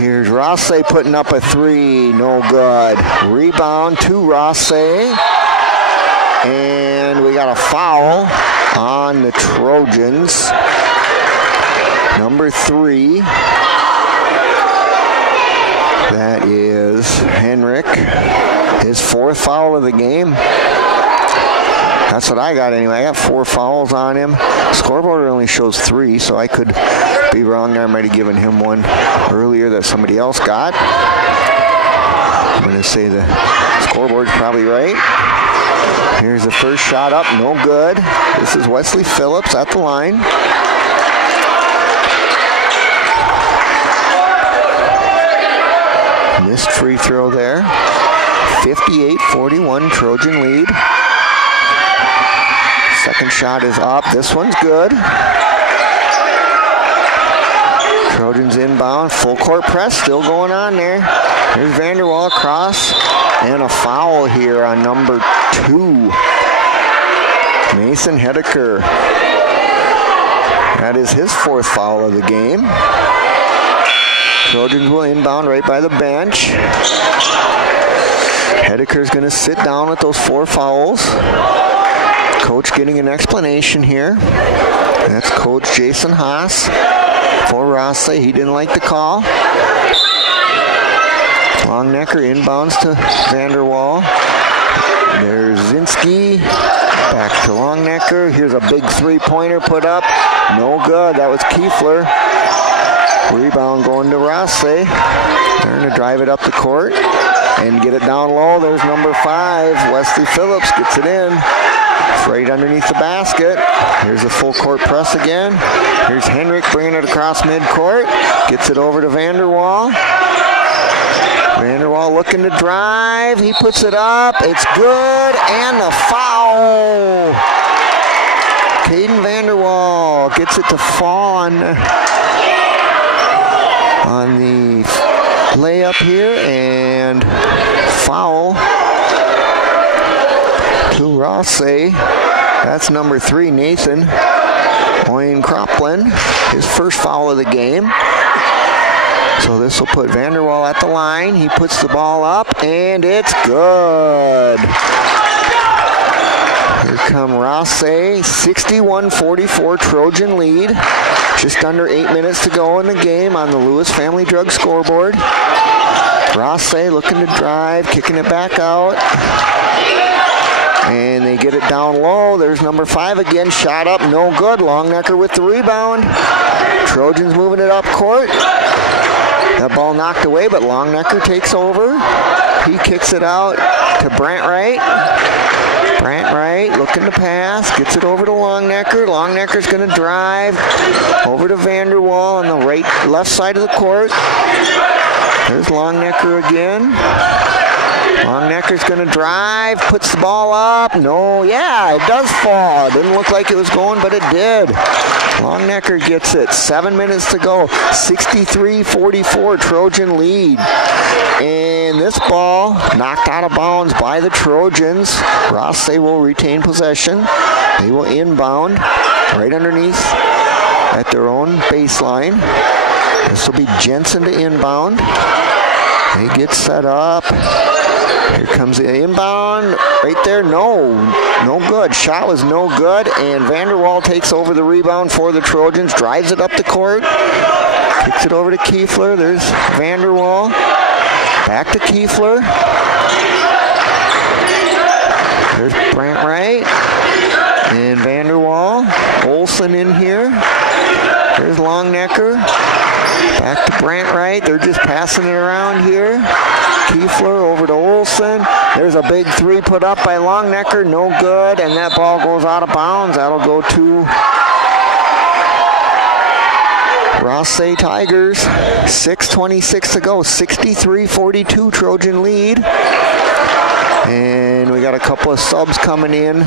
Here's Rothsay putting up a three. No good. Rebound to Rothsay. And we got a foul on the Trojans. Number 3. That is Henrik. His 4th foul of the game. That's what I got anyway. I got 4 fouls on him. Scoreboard only shows 3, so I could be wrong there. I might have given him one earlier that somebody else got. I'm going to say the scoreboard's probably right. Here's the first shot up. No good. This is Wesley Phillips at the line. Missed free throw there. 58-41, Trojan lead. Second shot is up. This one's good. Trojans inbound. Full court press still going on there. Here's Vanderwall across. And a foul here on number 2. Mason Hedeker. That is his 4th foul of the game. Trojans will inbound right by the bench. Hedeker's going to sit down with those 4 fouls. Coach getting an explanation here. That's Coach Jason Haas for Rothsay. He didn't like the call. Longnecker inbounds to Vanderwall. There's Zinski. Back to Longnecker. Here's a big three-pointer put up. No good. That was Kiefler. Rebound going to Rothsay. They're going to drive it up the court and get it down low. There's number 5. Wesley Phillips gets it in. It's right underneath the basket. Here's a full court press again. Here's Henrik bringing it across midcourt. Gets it over to Vanderwall. Vanderwall looking to drive. He puts it up. It's good. And the foul. Caden Vanderwall gets it to fall on the layup here, and foul to Rothsay. That's number 3, Nathan Oyen-Kruplin, his first foul of the game. So this will put Vanderwall at the line. He puts the ball up, and it's good. Here come Rothsay, 61-44 Trojan lead. Just under 8 minutes to go in the game on the Lewis Family Drug scoreboard. Rothsay looking to drive, kicking it back out. And they get it down low. There's number 5 again. Shot up, no good. Longnecker with the rebound. Trojans moving it up court. That ball knocked away, but Longnecker takes over. He kicks it out to Brant Wright. Brant Wright looking to pass, gets it over to Longnecker. Longnecker's going to drive over to Vanderwall on the left side of the court. There's Longnecker again. Longnecker's going to drive, puts the ball up. No, yeah, it does fall. It didn't look like it was going, but it did. Longnecker gets it. 7 minutes to go. 63-44 Trojan lead. And this ball knocked out of bounds by the Trojans. Rothsay will retain possession. They will inbound right underneath at their own baseline. This will be Jensen to inbound. They get set up. Here comes the inbound. Right there, no good. Shot was no good, and Vanderwall takes over the rebound for the Trojans, drives it up the court, kicks it over to Kiefler. There's Vanderwall. Back to Kiefler. There's Brant Wright and Vanderwall. Olsen in here. There's Longnecker. Back to Brant Wright. They're just passing it around here. Kiefler over to Olsen. There's a big 3 put up by Longnecker. No good. And that ball goes out of bounds. That'll go to Rothsay Tigers. 6:26 to go. 63-42 Trojan lead. And we got a couple of subs coming in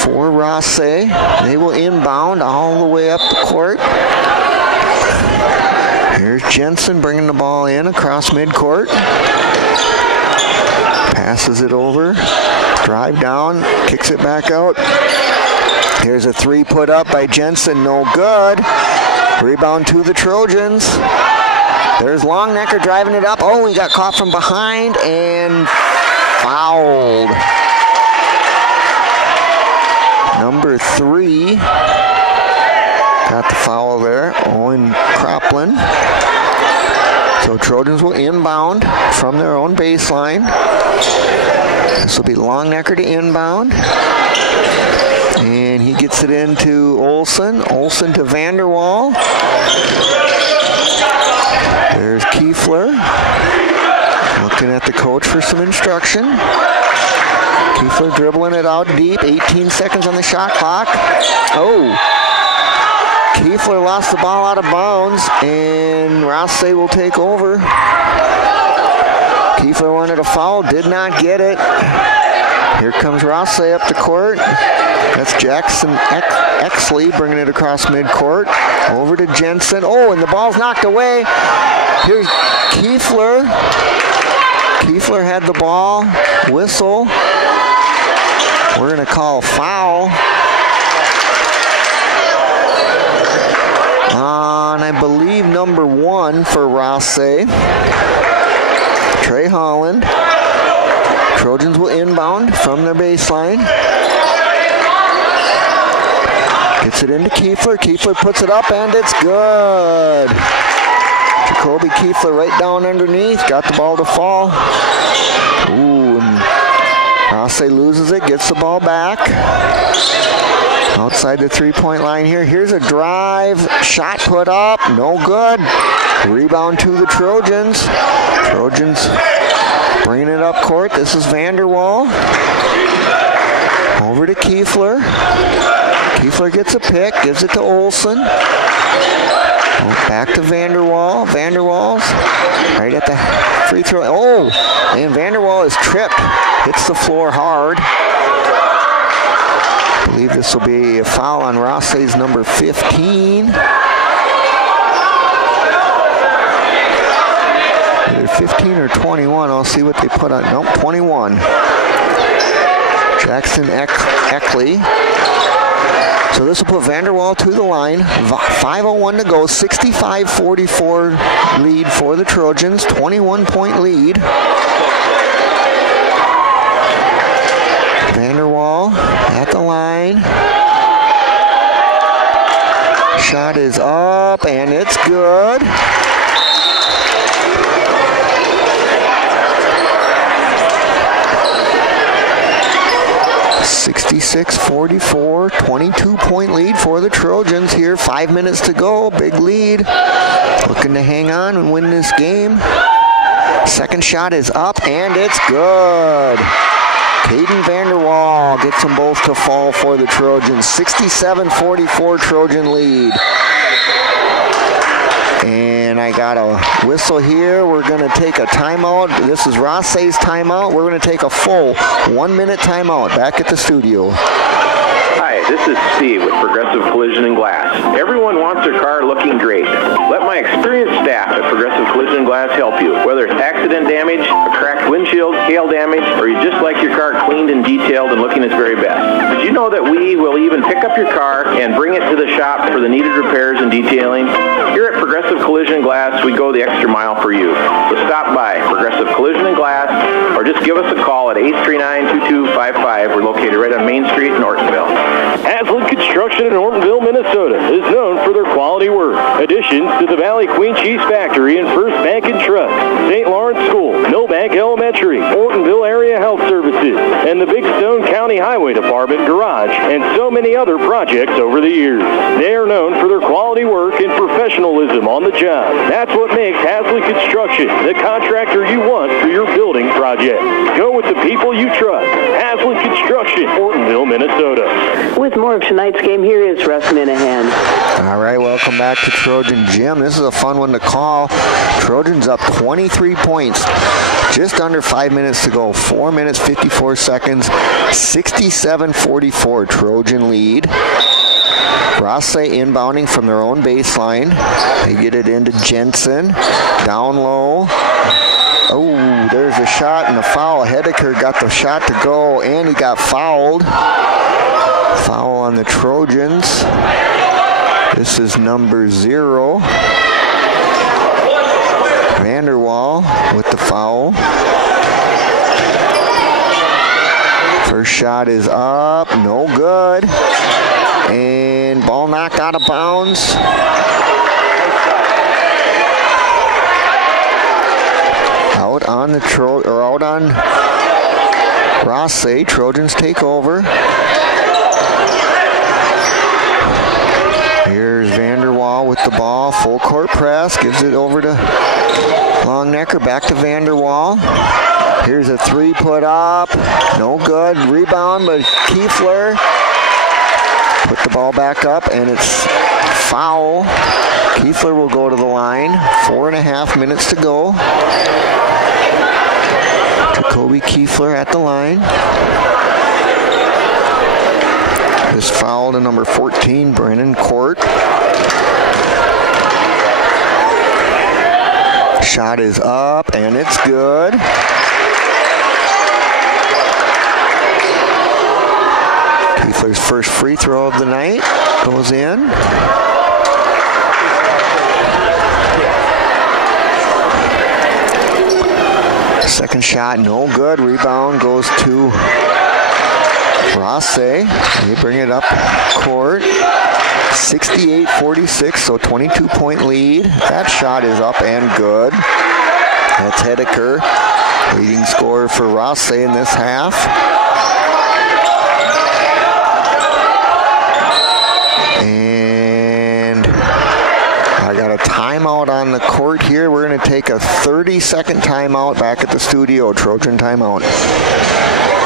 for Rothsay. They will inbound all the way up the court. Here's Jensen bringing the ball in across midcourt. Passes it over. Drive down. Kicks it back out. Here's a 3 put up by Jensen. No good. Rebound to the Trojans. There's Longnecker driving it up. Oh, he got caught from behind and fouled. Number 3 got the foul there, Owen Croplin. So Trojans will inbound from their own baseline. This will be Longnecker to inbound. And he gets it into Olsen. Olsen to Vanderwall. There's Kiefler. Looking at the coach for some instruction. Kiefler dribbling it out deep. 18 seconds on the shot clock. Oh! Kiefler lost the ball out of bounds, and Rothsay will take over. Kiefler wanted a foul, did not get it. Here comes Rothsay up the court. That's Jackson Exley bringing it across midcourt. Over to Jensen. Oh, and the ball's knocked away. Here's Kiefler. Kiefler had the ball. Whistle. We're going to call foul on, I believe, number 1 for Rothsay. Trey Holland. Trojans will inbound from their baseline. Gets it into Kiefler. Kiefler puts it up, and it's good. Jacoby Kiefler right down underneath. Got the ball to fall. Ooh, and Rothsay loses it, gets the ball back. Outside the 3-point line here. Here's a drive. Shot put up. No good. Rebound to the Trojans. Trojans bringing it up court. This is Vanderwall. Over to Kiefler. Kiefler gets a pick. Gives it to Olsen. Back to Vanderwall. Vanderwall's right at the free throw. Oh, and Vanderwall is tripped. Hits the floor hard. I believe this will be a foul on Rothsay's number 15. Either 15 or 21. I'll see what they put on. Nope, 21. Jackson Eckley. So this will put Vanderwall to the line. 5:01 to go. 65-44 lead for the Trojans. 21-point lead. Vanderwall at the line. Shot is up, and it's good. 66-44, 22-point lead for the Trojans here. 5 minutes to go, big lead. Looking to hang on and win this game. Second shot is up, and it's good. Caden Vanderwall gets them both to fall for the Trojans. 67-44 Trojan lead. And I got a whistle here. We're going to take a timeout. This is Rothsay's timeout. We're going to take a full 1 minute timeout. Back at the studio. Hi, this is Steve with Progressive Collision and Glass. Everyone wants their car looking great. Let my experienced staff at Progressive Collision and Glass help you. Whether it's accident damage, a cracked windshield, hail damage, or you just like your car cleaned and detailed and looking its very best. Did you know that we will even pick up your car and bring it to the shop for the needed repairs and detailing? Here at Progressive Collision and Glass, we go the extra mile for you. So stop by Progressive Collision and Glass, or just give us a call at 839-2255. We're located right on Main Street in Ortonville. Haslett Construction in Ortonville, Minnesota is known for their quality work. Additions to the Valley Queen Cheese Factory and First Bank and Trust, St. Lawrence School, Millbank Elementary, Ortonville Area Health Services, and the Big Stone County Highway Department Garage, and so many other projects over the years. They are known for their quality work and professionalism on the job. That's what makes Haslett Construction the contractor you want for your building project. Go with the people you trust. Haslett Construction, Ortonville, Minnesota. With more of tonight's game, here is Russ Minahan. All right, welcome back to Trojan Gym. This is a fun one to call. Trojans up 23 points. Just under 5 minutes to go. 4 minutes, 54 seconds. 67-44 Trojan lead. Rothsay inbounding from their own baseline. They get it into Jensen. Down low. Oh, there's a shot and a foul. Hedeker got the shot to go, and he got fouled. Foul on the Trojans. This is number 0. Vanderwall with the foul. First shot is up, no good. And ball knocked out of bounds. Out on the out on Rothsay. Trojans take over. Here's Vanderwall with the ball. Full court press. Gives it over to Longnecker. Back to Vanderwall. Here's a three put up. No good. Rebound, but Kiefler put the ball back up, and it's foul. Kiefler will go to the line. 4.5 minutes to go. Jacoby Kiefler at the line. This foul to number 14, Brennan Court. Shot is up, and it's good. Kiefler's first free throw of the night goes in. Second shot, no good. Rebound goes to Rothsay. They bring it up court. 68-46, so 22-point lead. That shot is up and good. That's Hedeker, leading scorer for Rothsay in this half. And I got a timeout on the court here. We're going to take a 30-second timeout back at the studio. Trojan timeout.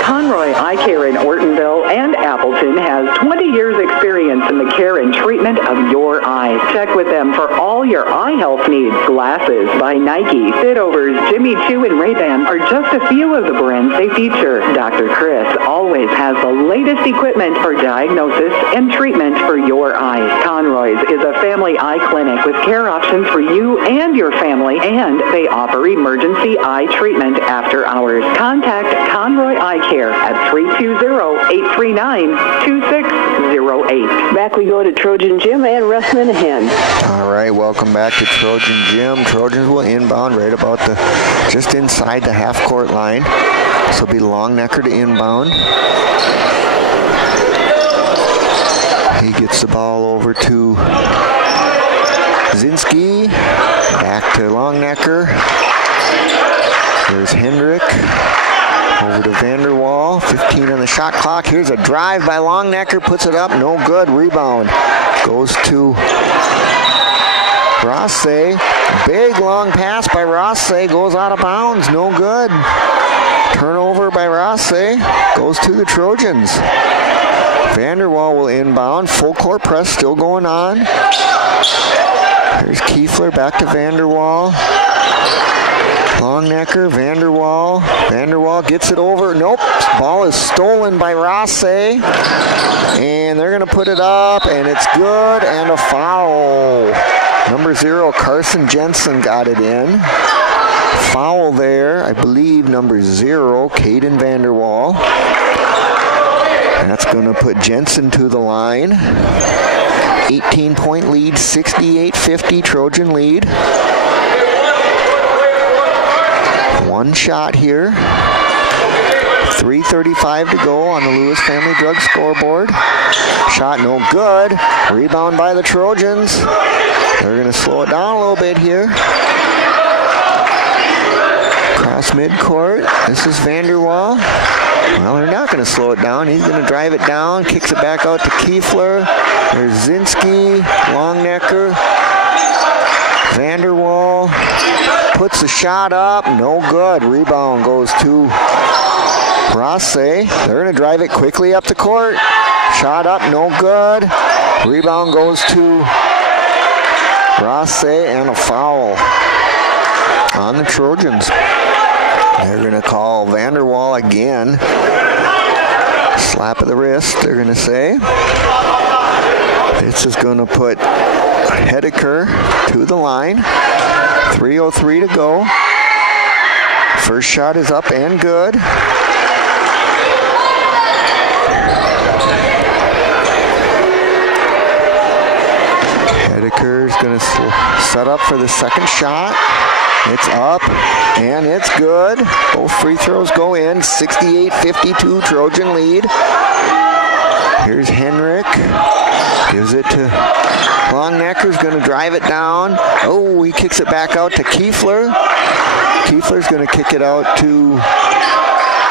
Conroy Eye Care in Ortonville and Appleton has 20 years experience in the care and treatment of your eyes. Check with them for all your eye health needs. Glasses by Nike, Fitovers, Jimmy Choo, and Ray-Ban are just a few of the brands they feature. Dr. Chris always has the latest equipment for diagnosis and treatment for your eyes. Conroy's is a family eye clinic with care options for you and your family, and they offer emergency eye treatment after hours. Contact Conroy Eye Care at 320-839-2608. Back we go to Trojan Gym and Russ Minahan. All right, welcome back to Trojan Gym. Trojans will inbound right about just inside the half-court line. So it'll be Longnecker to inbound. He gets the ball over to Zinski. Back to Longnecker. There's Hendrick. Over to Vanderwall, 15 on the shot clock. Here's a drive by Longnecker, puts it up, no good. Rebound goes to Rothsay. Big long pass by Rothsay, goes out of bounds, no good. Turnover by Rothsay, goes to the Trojans. Vanderwall will inbound, full court press still going on. Here's Kiefler, back to Vanderwall. Longnecker, Vanderwall. Vanderwall gets it over. Nope. Ball is stolen by Rothsay. And they're going to put it up, and it's good, and a foul. Number 0, Carson Jensen got it in. Foul there, I believe, number 0, Caden Vanderwall. And that's going to put Jensen to the line. 18-point lead, 68-50 Trojan lead. One shot here. 3:35 to go on the Lewis Family Drug scoreboard. Shot no good. Rebound by the Trojans. They're going to slow it down a little bit here. Cross midcourt. This is Vanderwall. Well, they're not going to slow it down. He's going to drive it down, kicks it back out to Kiefler. There's Zinski, Longnecker, Vanderwall. Puts the shot up, no good. Rebound goes to Rothsay. They're going to drive it quickly up the court. Shot up, no good. Rebound goes to Rothsay, and a foul on the Trojans. They're going to call Vanderwall again. Slap of the wrist, they're going to say. This is going to put Hedeker to the line. 3:03 to go. First shot is up and good. Hedeker is going to set up for the second shot. It's up and it's good. Both free throws go in. 68-52 Trojan lead. Here's Henrik. Gives it to Longnecker's going to drive it down. Oh, he kicks it back out to Kiefler. Kiefler's going to kick it out to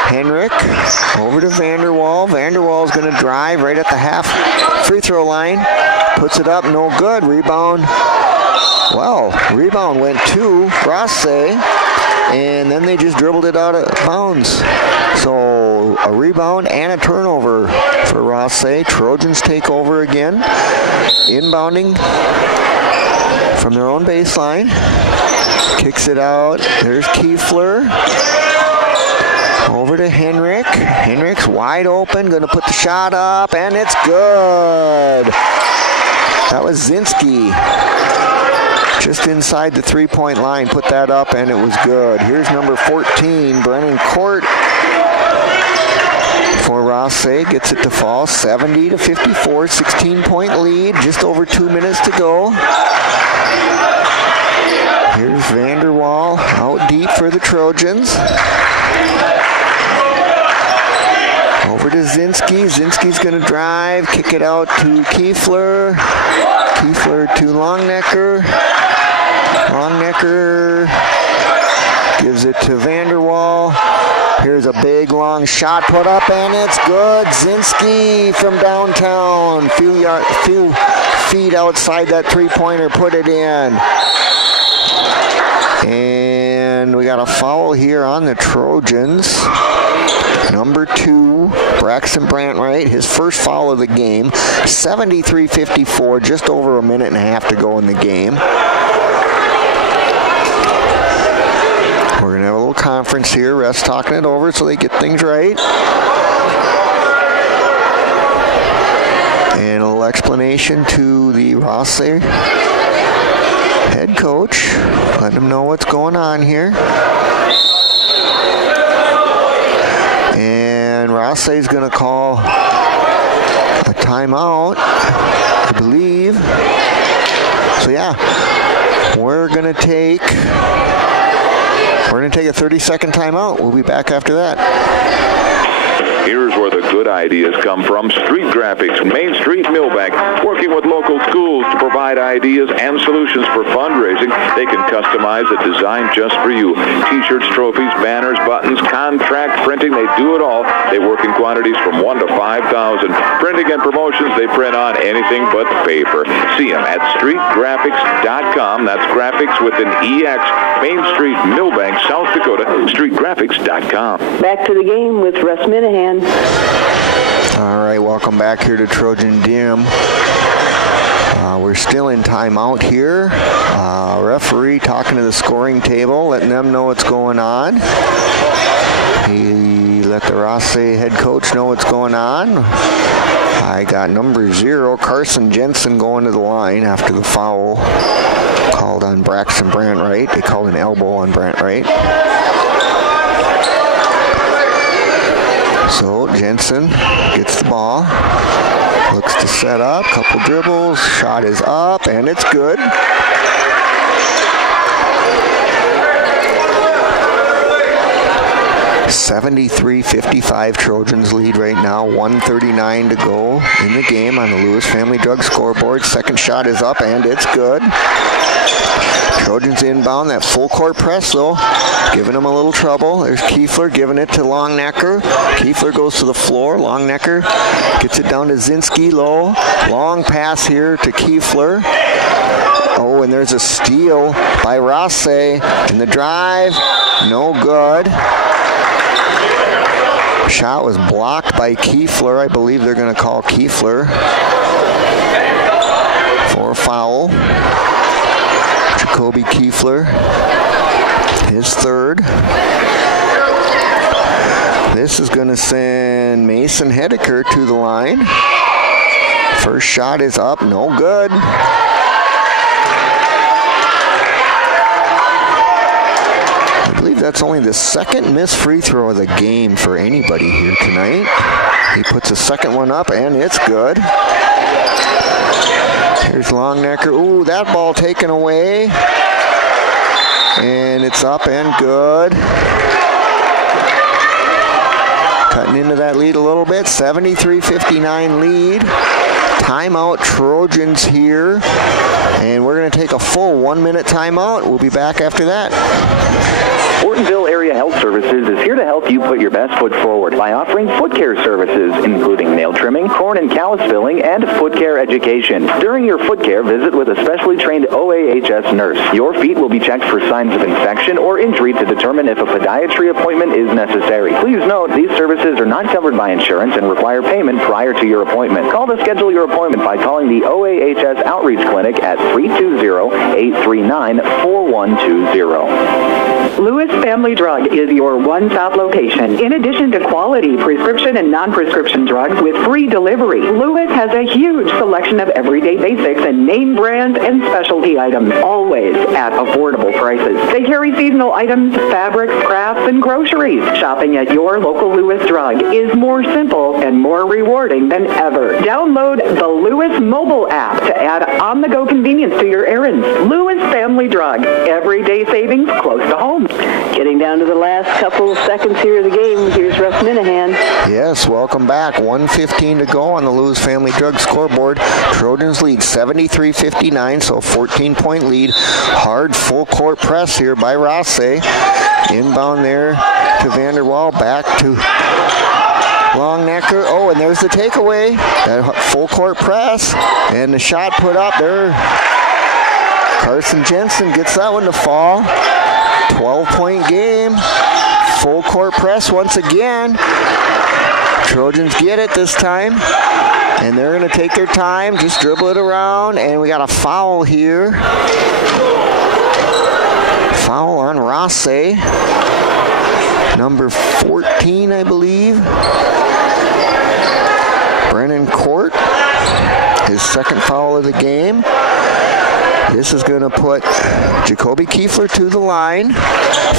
Henrik. Over to Vanderwall. Vanderwall's going to drive right at the half free throw line. Puts it up, no good. Rebound. Well, rebound went to Rothsay, and then they just dribbled it out of bounds. So a rebound and a turnover for Rothsay. Trojans take over again. Inbounding from their own baseline. Kicks it out. There's Kiefler. Over to Henrik. Henrik's wide open. Going to put the shot up, and it's good. That was Zinski. Just inside the three-point line, put that up, and it was good. Here's number 14, Brennan Court for Rothsay. Gets it to fall, 70-54, 16-point lead, just over 2 minutes to go. Here's Vanderwall out deep for the Trojans. Over to Zinski. Zinski's going to drive, kick it out to Kiefler. Kiefler to Longnecker. Longnecker gives it to Vanderwall. Here's a big long shot put up, and it's good. Zinski from downtown. Few feet outside that three-pointer, put it in. And we got a foul here on the Trojans. Number 2, Braxton Brantwright, his first foul of the game. 73-54, just over a minute and a half to go in the game. We're going to have a little conference here. Refs talking it over so they get things right. And a little explanation to the Rothsay head coach. Let him know what's going on here. And Rothsay's going to call a timeout, I believe. So yeah, we're going to take a 30-second timeout. We'll be back after that. Here's where the good ideas come from. Street Graphics, Main Street, Millbank, working with local schools to provide ideas and solutions for fundraising. They can customize a design just for you. T-shirts, trophies, banners, buttons, contract printing, they do it all. They work in quantities from 1 to 5,000. Printing and promotions, they print on anything but paper. See them at streetgraphics.com. That's graphics with an EX. Main Street, Millbank, South Dakota, streetgraphics.com. Back to the game with Russ Minahan. All right, welcome back here to Trojan Dim. We're still in timeout here. Referee talking to the scoring table, letting them know what's going on. He let the Rothsay head coach know what's going on. I got number 0, Carson Jensen, going to the line after the foul called on Braxton Brantwright. They called an elbow on Brantwright. So Jensen gets the ball, looks to set up, couple dribbles, shot is up, and it's good. $73-55 Trojans lead right now. 1:39 to go in the game on the Lewis Family Drug scoreboard. Second shot is up, and it's good. Trojans inbound, that full court press though, giving them a little trouble. There's Kiefler giving it to Longnecker. Kiefler goes to the floor. Longnecker gets it down to Zinski low. Long pass here to Kiefler. Oh, and there's a steal by Rothsay. In the drive, no good. Shot was blocked by Kiefler. I believe they're going to call Kiefler for a foul. Jacoby Kiefler, his third. This is going to send Mason Hedeker to the line. First shot is up, no good. I believe that's only the second missed free throw of the game for anybody here tonight. He puts a second one up, and it's good. Here's Longnecker. Ooh, that ball taken away. And it's up and good. Cutting into that lead a little bit. 73-59 lead. Timeout Trojans here. And we're going to take a full 1-minute timeout. We'll be back after that. Ortonville Area Health Services is here to help you put your best foot forward by offering foot care services, including nail trimming, corn and callus filling, and foot care education. During your foot care, visit with a specially trained OAHS nurse. Your feet will be checked for signs of infection or injury to determine if a podiatry appointment is necessary. Please note, these services are not covered by insurance and require payment prior to your appointment. Call to schedule your appointment by calling the OAHS Outreach Clinic at 320-839-4120. Lewis Family Drug is your one-stop location. In addition to quality prescription and non-prescription drugs with free delivery, Lewis has a huge selection of everyday basics and name brands and specialty items, always at affordable prices. They carry seasonal items, fabrics, crafts, and groceries. Shopping at your local Lewis Drug is more simple and more rewarding than ever. Download the Lewis mobile app to add on-the-go convenience to your errands. Lewis Family Drug, everyday savings close to home. Getting down to the last couple of seconds here of the game. Here's Russ Minahan. Yes, welcome back. 1:15 to go on the Lewis Family Drug scoreboard. Trojans lead 73-59, so 14-point lead. Hard full court press here by Rothsay. Inbound there to Vanderwall, back to Longnecker. Oh, and there's the takeaway. That full court press, and the shot put up there. Carson Jensen gets that one to fall. 12-point game. Full court press once again. Trojans get it this time. And they're going to take their time, just dribble it around. And we got a foul here. Foul on Rothsay. Number 14, I believe. Brennan Court. His second foul of the game. This is going to put Jacoby Kiefler to the line.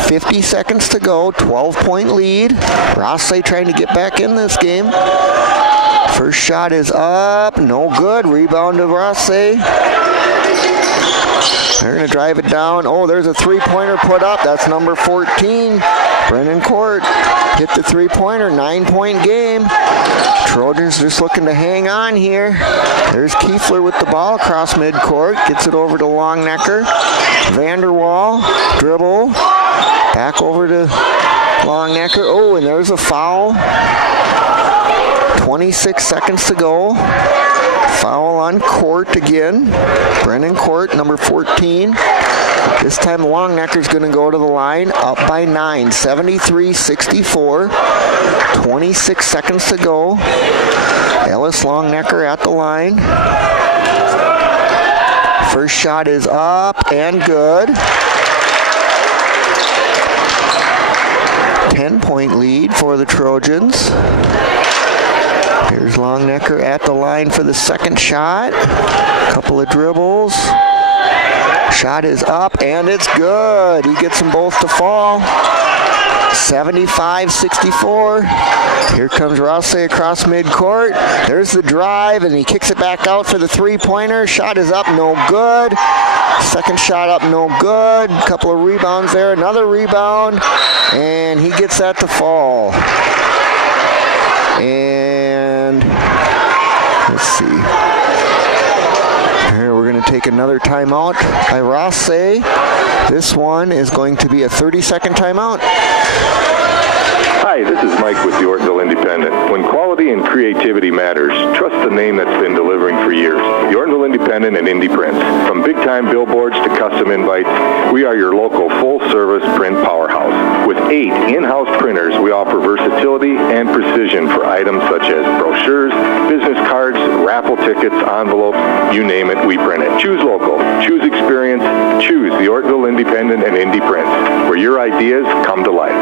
50 seconds to go, 12-point lead. Rothsay trying to get back in this game. First shot is up, no good. Rebound to Rothsay. They're going to drive it down. Oh, there's a three-pointer put up. That's number 14. Brennan Court hit the three-pointer, 9-point game. Trojans just looking to hang on here. There's Kiefler with the ball across midcourt. Gets it over to Longnecker. Vanderwall, dribble. Back over to Longnecker. Oh, and there's a foul. 26 seconds to go. Foul on Court again. Brennan Court, number 14. This time Longnecker's going to go to the line, up by 9, 73-64. 26 seconds to go. Ellis Longnecker at the line. First shot is up and good. 10-point lead for the Trojans. Here's Longnecker at the line for the second shot. Couple of dribbles. Shot is up and it's good. He gets them both to fall. 75-64. Here comes Rothsay across midcourt. There's the drive and he kicks it back out for the three-pointer. Shot is up, no good. Second shot up, no good. Couple of rebounds there. Another rebound. And he gets that to fall. And let's see. Here we're going to take another timeout by Rothsay. This one is going to be a 30-second timeout. Hi, this is Mike with the Ortonville Independent. When quality and creativity matters, trust the name that's been delivering for years. The Ortonville Independent and Indie Prints. From big-time billboards to custom invites, we are your local full-service print powerhouse. With 8 in-house printers, we offer versatility and precision for items such as brochures, business cards, raffle tickets, envelopes, you name it, we print it. Choose local, choose experience, choose the Ortonville Independent and Indie Prints, where your ideas come to life.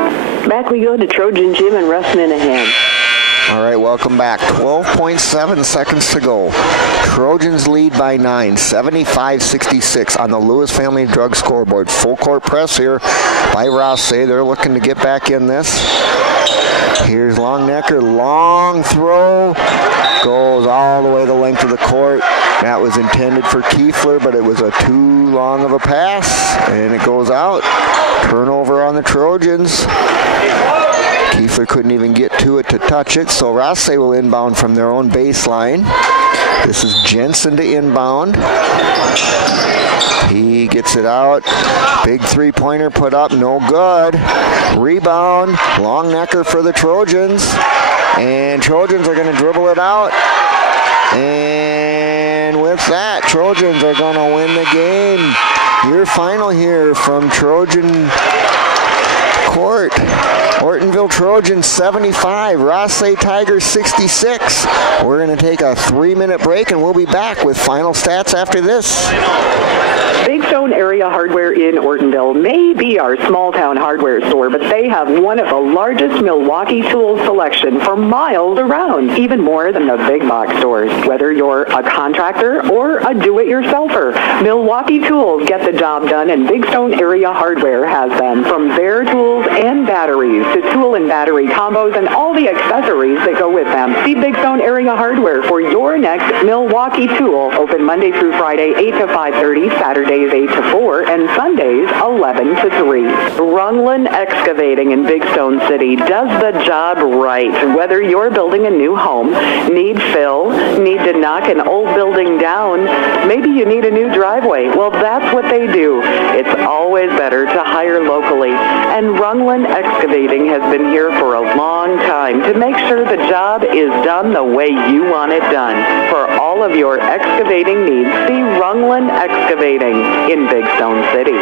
Back we go to Trojan Jim and Russ Minahan. All right, welcome back. 12.7 seconds to go. Trojans lead by 9, 75-66 on the Lewis Family Drug scoreboard. Full court press here by Rothsay. They're looking to get back in this. Here's Longnecker, long throw. Goes all the way the length of the court. That was intended for Kiefler, but it was a too long of a pass, and it goes out. Turnover on the Trojans. Kiefler couldn't even get to it to touch it, so Rothsay will inbound from their own baseline. This is Jensen to inbound. He gets it out. Big three-pointer put up, no good. Rebound, Longnecker for the Trojans. And Trojans are going to dribble it out. And with that, Trojans are going to win the game. Your final here from Trojan Court. Ortonville Trojans 75, Rothsay Tigers 66. We're going to take a 3-minute break and we'll be back with final stats after this. Big Stone Area Hardware in Ortonville may be our small-town hardware store, but they have one of the largest Milwaukee tool selection for miles around, even more than the big box stores. Whether you're a contractor or a do-it-yourselfer, Milwaukee Tools get the job done, and Big Stone Area Hardware has them. From bare tools and batteries to tool and battery combos and all the accessories that go with them. See Big Stone Area Hardware for your next Milwaukee tool. Open Monday through Friday, 8 to 5:30, Saturdays 8 to 4, and Sundays 11 to 3. Rungland Excavating in Big Stone City does the job right. Whether you're building a new home, need fill, need to knock an old building down, maybe you need a new driveway. Well, that's what they do. It's always better to hire locally. And Rungland Excavating has been here for a long time to make sure the job is done the way you want it done. For all of your excavating needs, see Rungland Excavating in Big Stone City.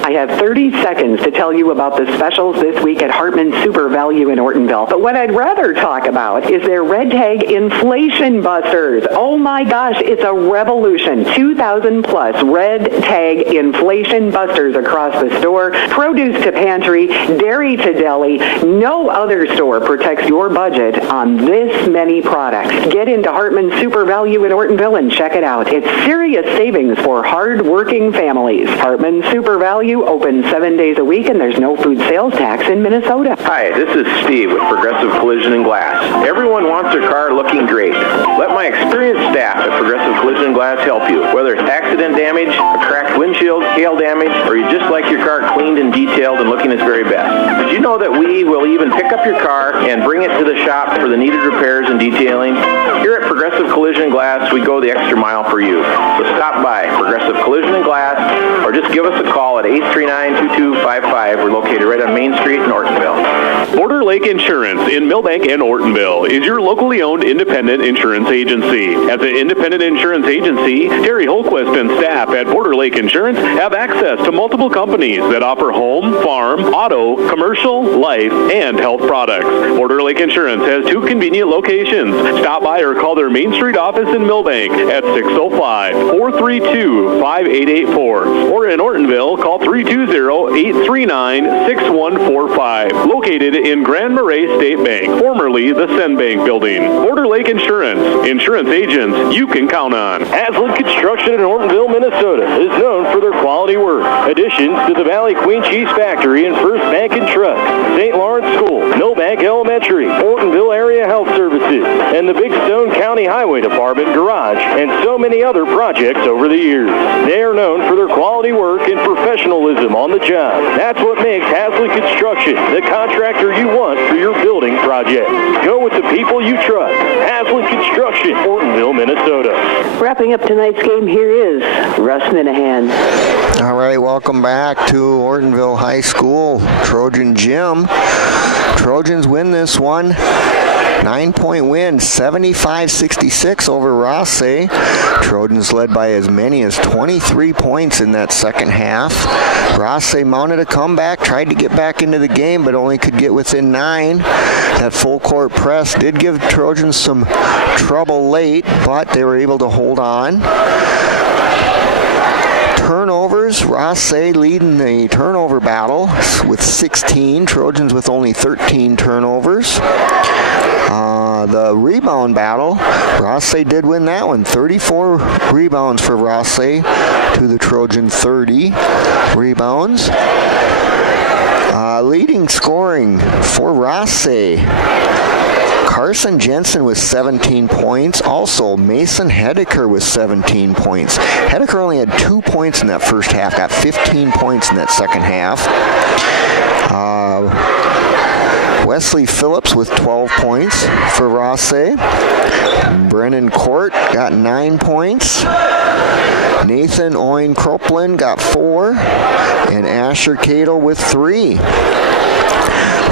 I have 30 seconds to tell you about the specials this week at Hartman Super Value in Ortonville. But what I'd rather talk about is their Red Tag Inflation Busters. Oh my gosh, it's a revolution. 2,000 plus Red Tag Inflation Busters across the store. Produce to pantry, dairy to deli. No other store protects your budget on this many products. Get into Hartman Super Value in Ortonville and check it out. It's serious savings for hard-working families. Hartman Super Value Value, open 7 days a week, and there's no food sales tax in Minnesota. Hi, this is Steve with Progressive Collision and Glass. Everyone wants their car looking great. Let my experienced staff at Progressive Collision and Glass help you. Whether it's accident damage, a cracked windshield, hail damage, or you just like your car cleaned and detailed and looking its very best. Did you know that we will even pick up your car and bring it to the shop for the needed repairs and detailing? Here at Progressive Collision and Glass, we go the extra mile for you. So stop by Progressive Collision and Glass, or just give us a call at 839-2255. We're located right on Main Street in Ortonville. Border Lake Insurance in Millbank and Ortonville is your locally owned independent insurance agency. As an independent insurance agency, Terry Holquist and staff at Border Lake Insurance have access to multiple companies that offer home, farm, auto, commercial, life, and health products. Border Lake Insurance has 2 convenient locations. Stop by or call their Main Street office in Millbank at 605-432-5884. Or in Ortonville, call 320-839-6145. Located in Grand Marais State Bank, formerly the Sen Bank Building. Border Lake Insurance. Insurance agents you can count on. Haslam Construction in Ortonville, Minnesota is known for their quality work. Additions to the Valley Queen Cheese Factory and First Bank and Trust, St. Lawrence School, Millbank Elementary, Ortonville Area Health Services, and the Big Stone County Highway Department Garage, and so many other projects over the years. They are known for their quality work and professionalism on the job. That's what makes Haslam Construction the contractor you want for your building project. Go with the people you trust. Haslam Construction, Ortonville, Minnesota. Wrapping up tonight's game, here is Russ Minahan. All right, welcome back to Ortonville High School Trojan Gym. Trojans win this one. 9-point win, 75-66 over Rothsay. Trojans led by as many as 23 points in that second half. Rothsay mounted a comeback, tried to get back into the game, but only could get within 9. That full court press did give Trojans some trouble late, but they were able to hold on. Turnovers, Rothsay leading the turnover battle with 16. Trojans with only 13 turnovers. The rebound battle, Rothsay did win that one. 34 rebounds for Rothsay to the Trojan 30 rebounds. Leading scoring for Rothsay, Carson Jensen with 17 points. Also, Mason Hedeker with 17 points. Hedeker only had 2 points in that first half, got 15 points in that second half. Wesley Phillips with 12 points for Rothsay. Brennan Court got 9 points. Nathan Owen Croplin got 4. And Asher Cadle with 3.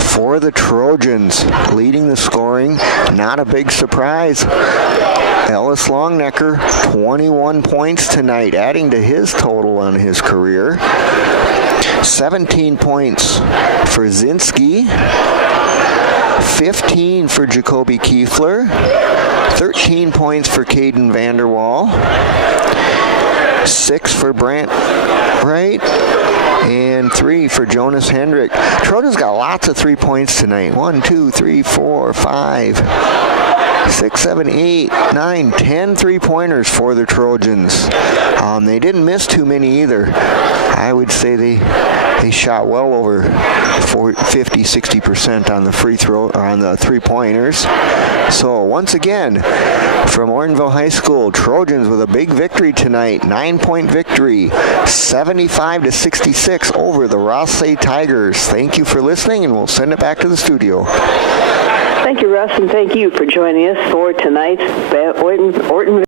For the Trojans, leading the scoring, not a big surprise. Ellis Longnecker, 21 points tonight, adding to his total on his career. 17 points for Zinski. 15 for Jacoby Kiefler. 13 points for Caden Vanderwall. 6 for Brant Wright. And 3 for Jonas Hendrick. Trojans got lots of 3 points tonight. 1, 2, 3, 4, 5, 6, 7, 8, 9, 10 3-pointers for the Trojans. They didn't miss too many either. I would say they shot well over 50-60% on the free throw, or on the 3-pointers. So once again, from Ortonville High School, Trojans with a big victory tonight. 9-point victory, 75-66 over the Rothsay Tigers. Thank you for listening, and we'll send it back to the studio. Thank you, Russ, and thank you for joining us for tonight's Ortonville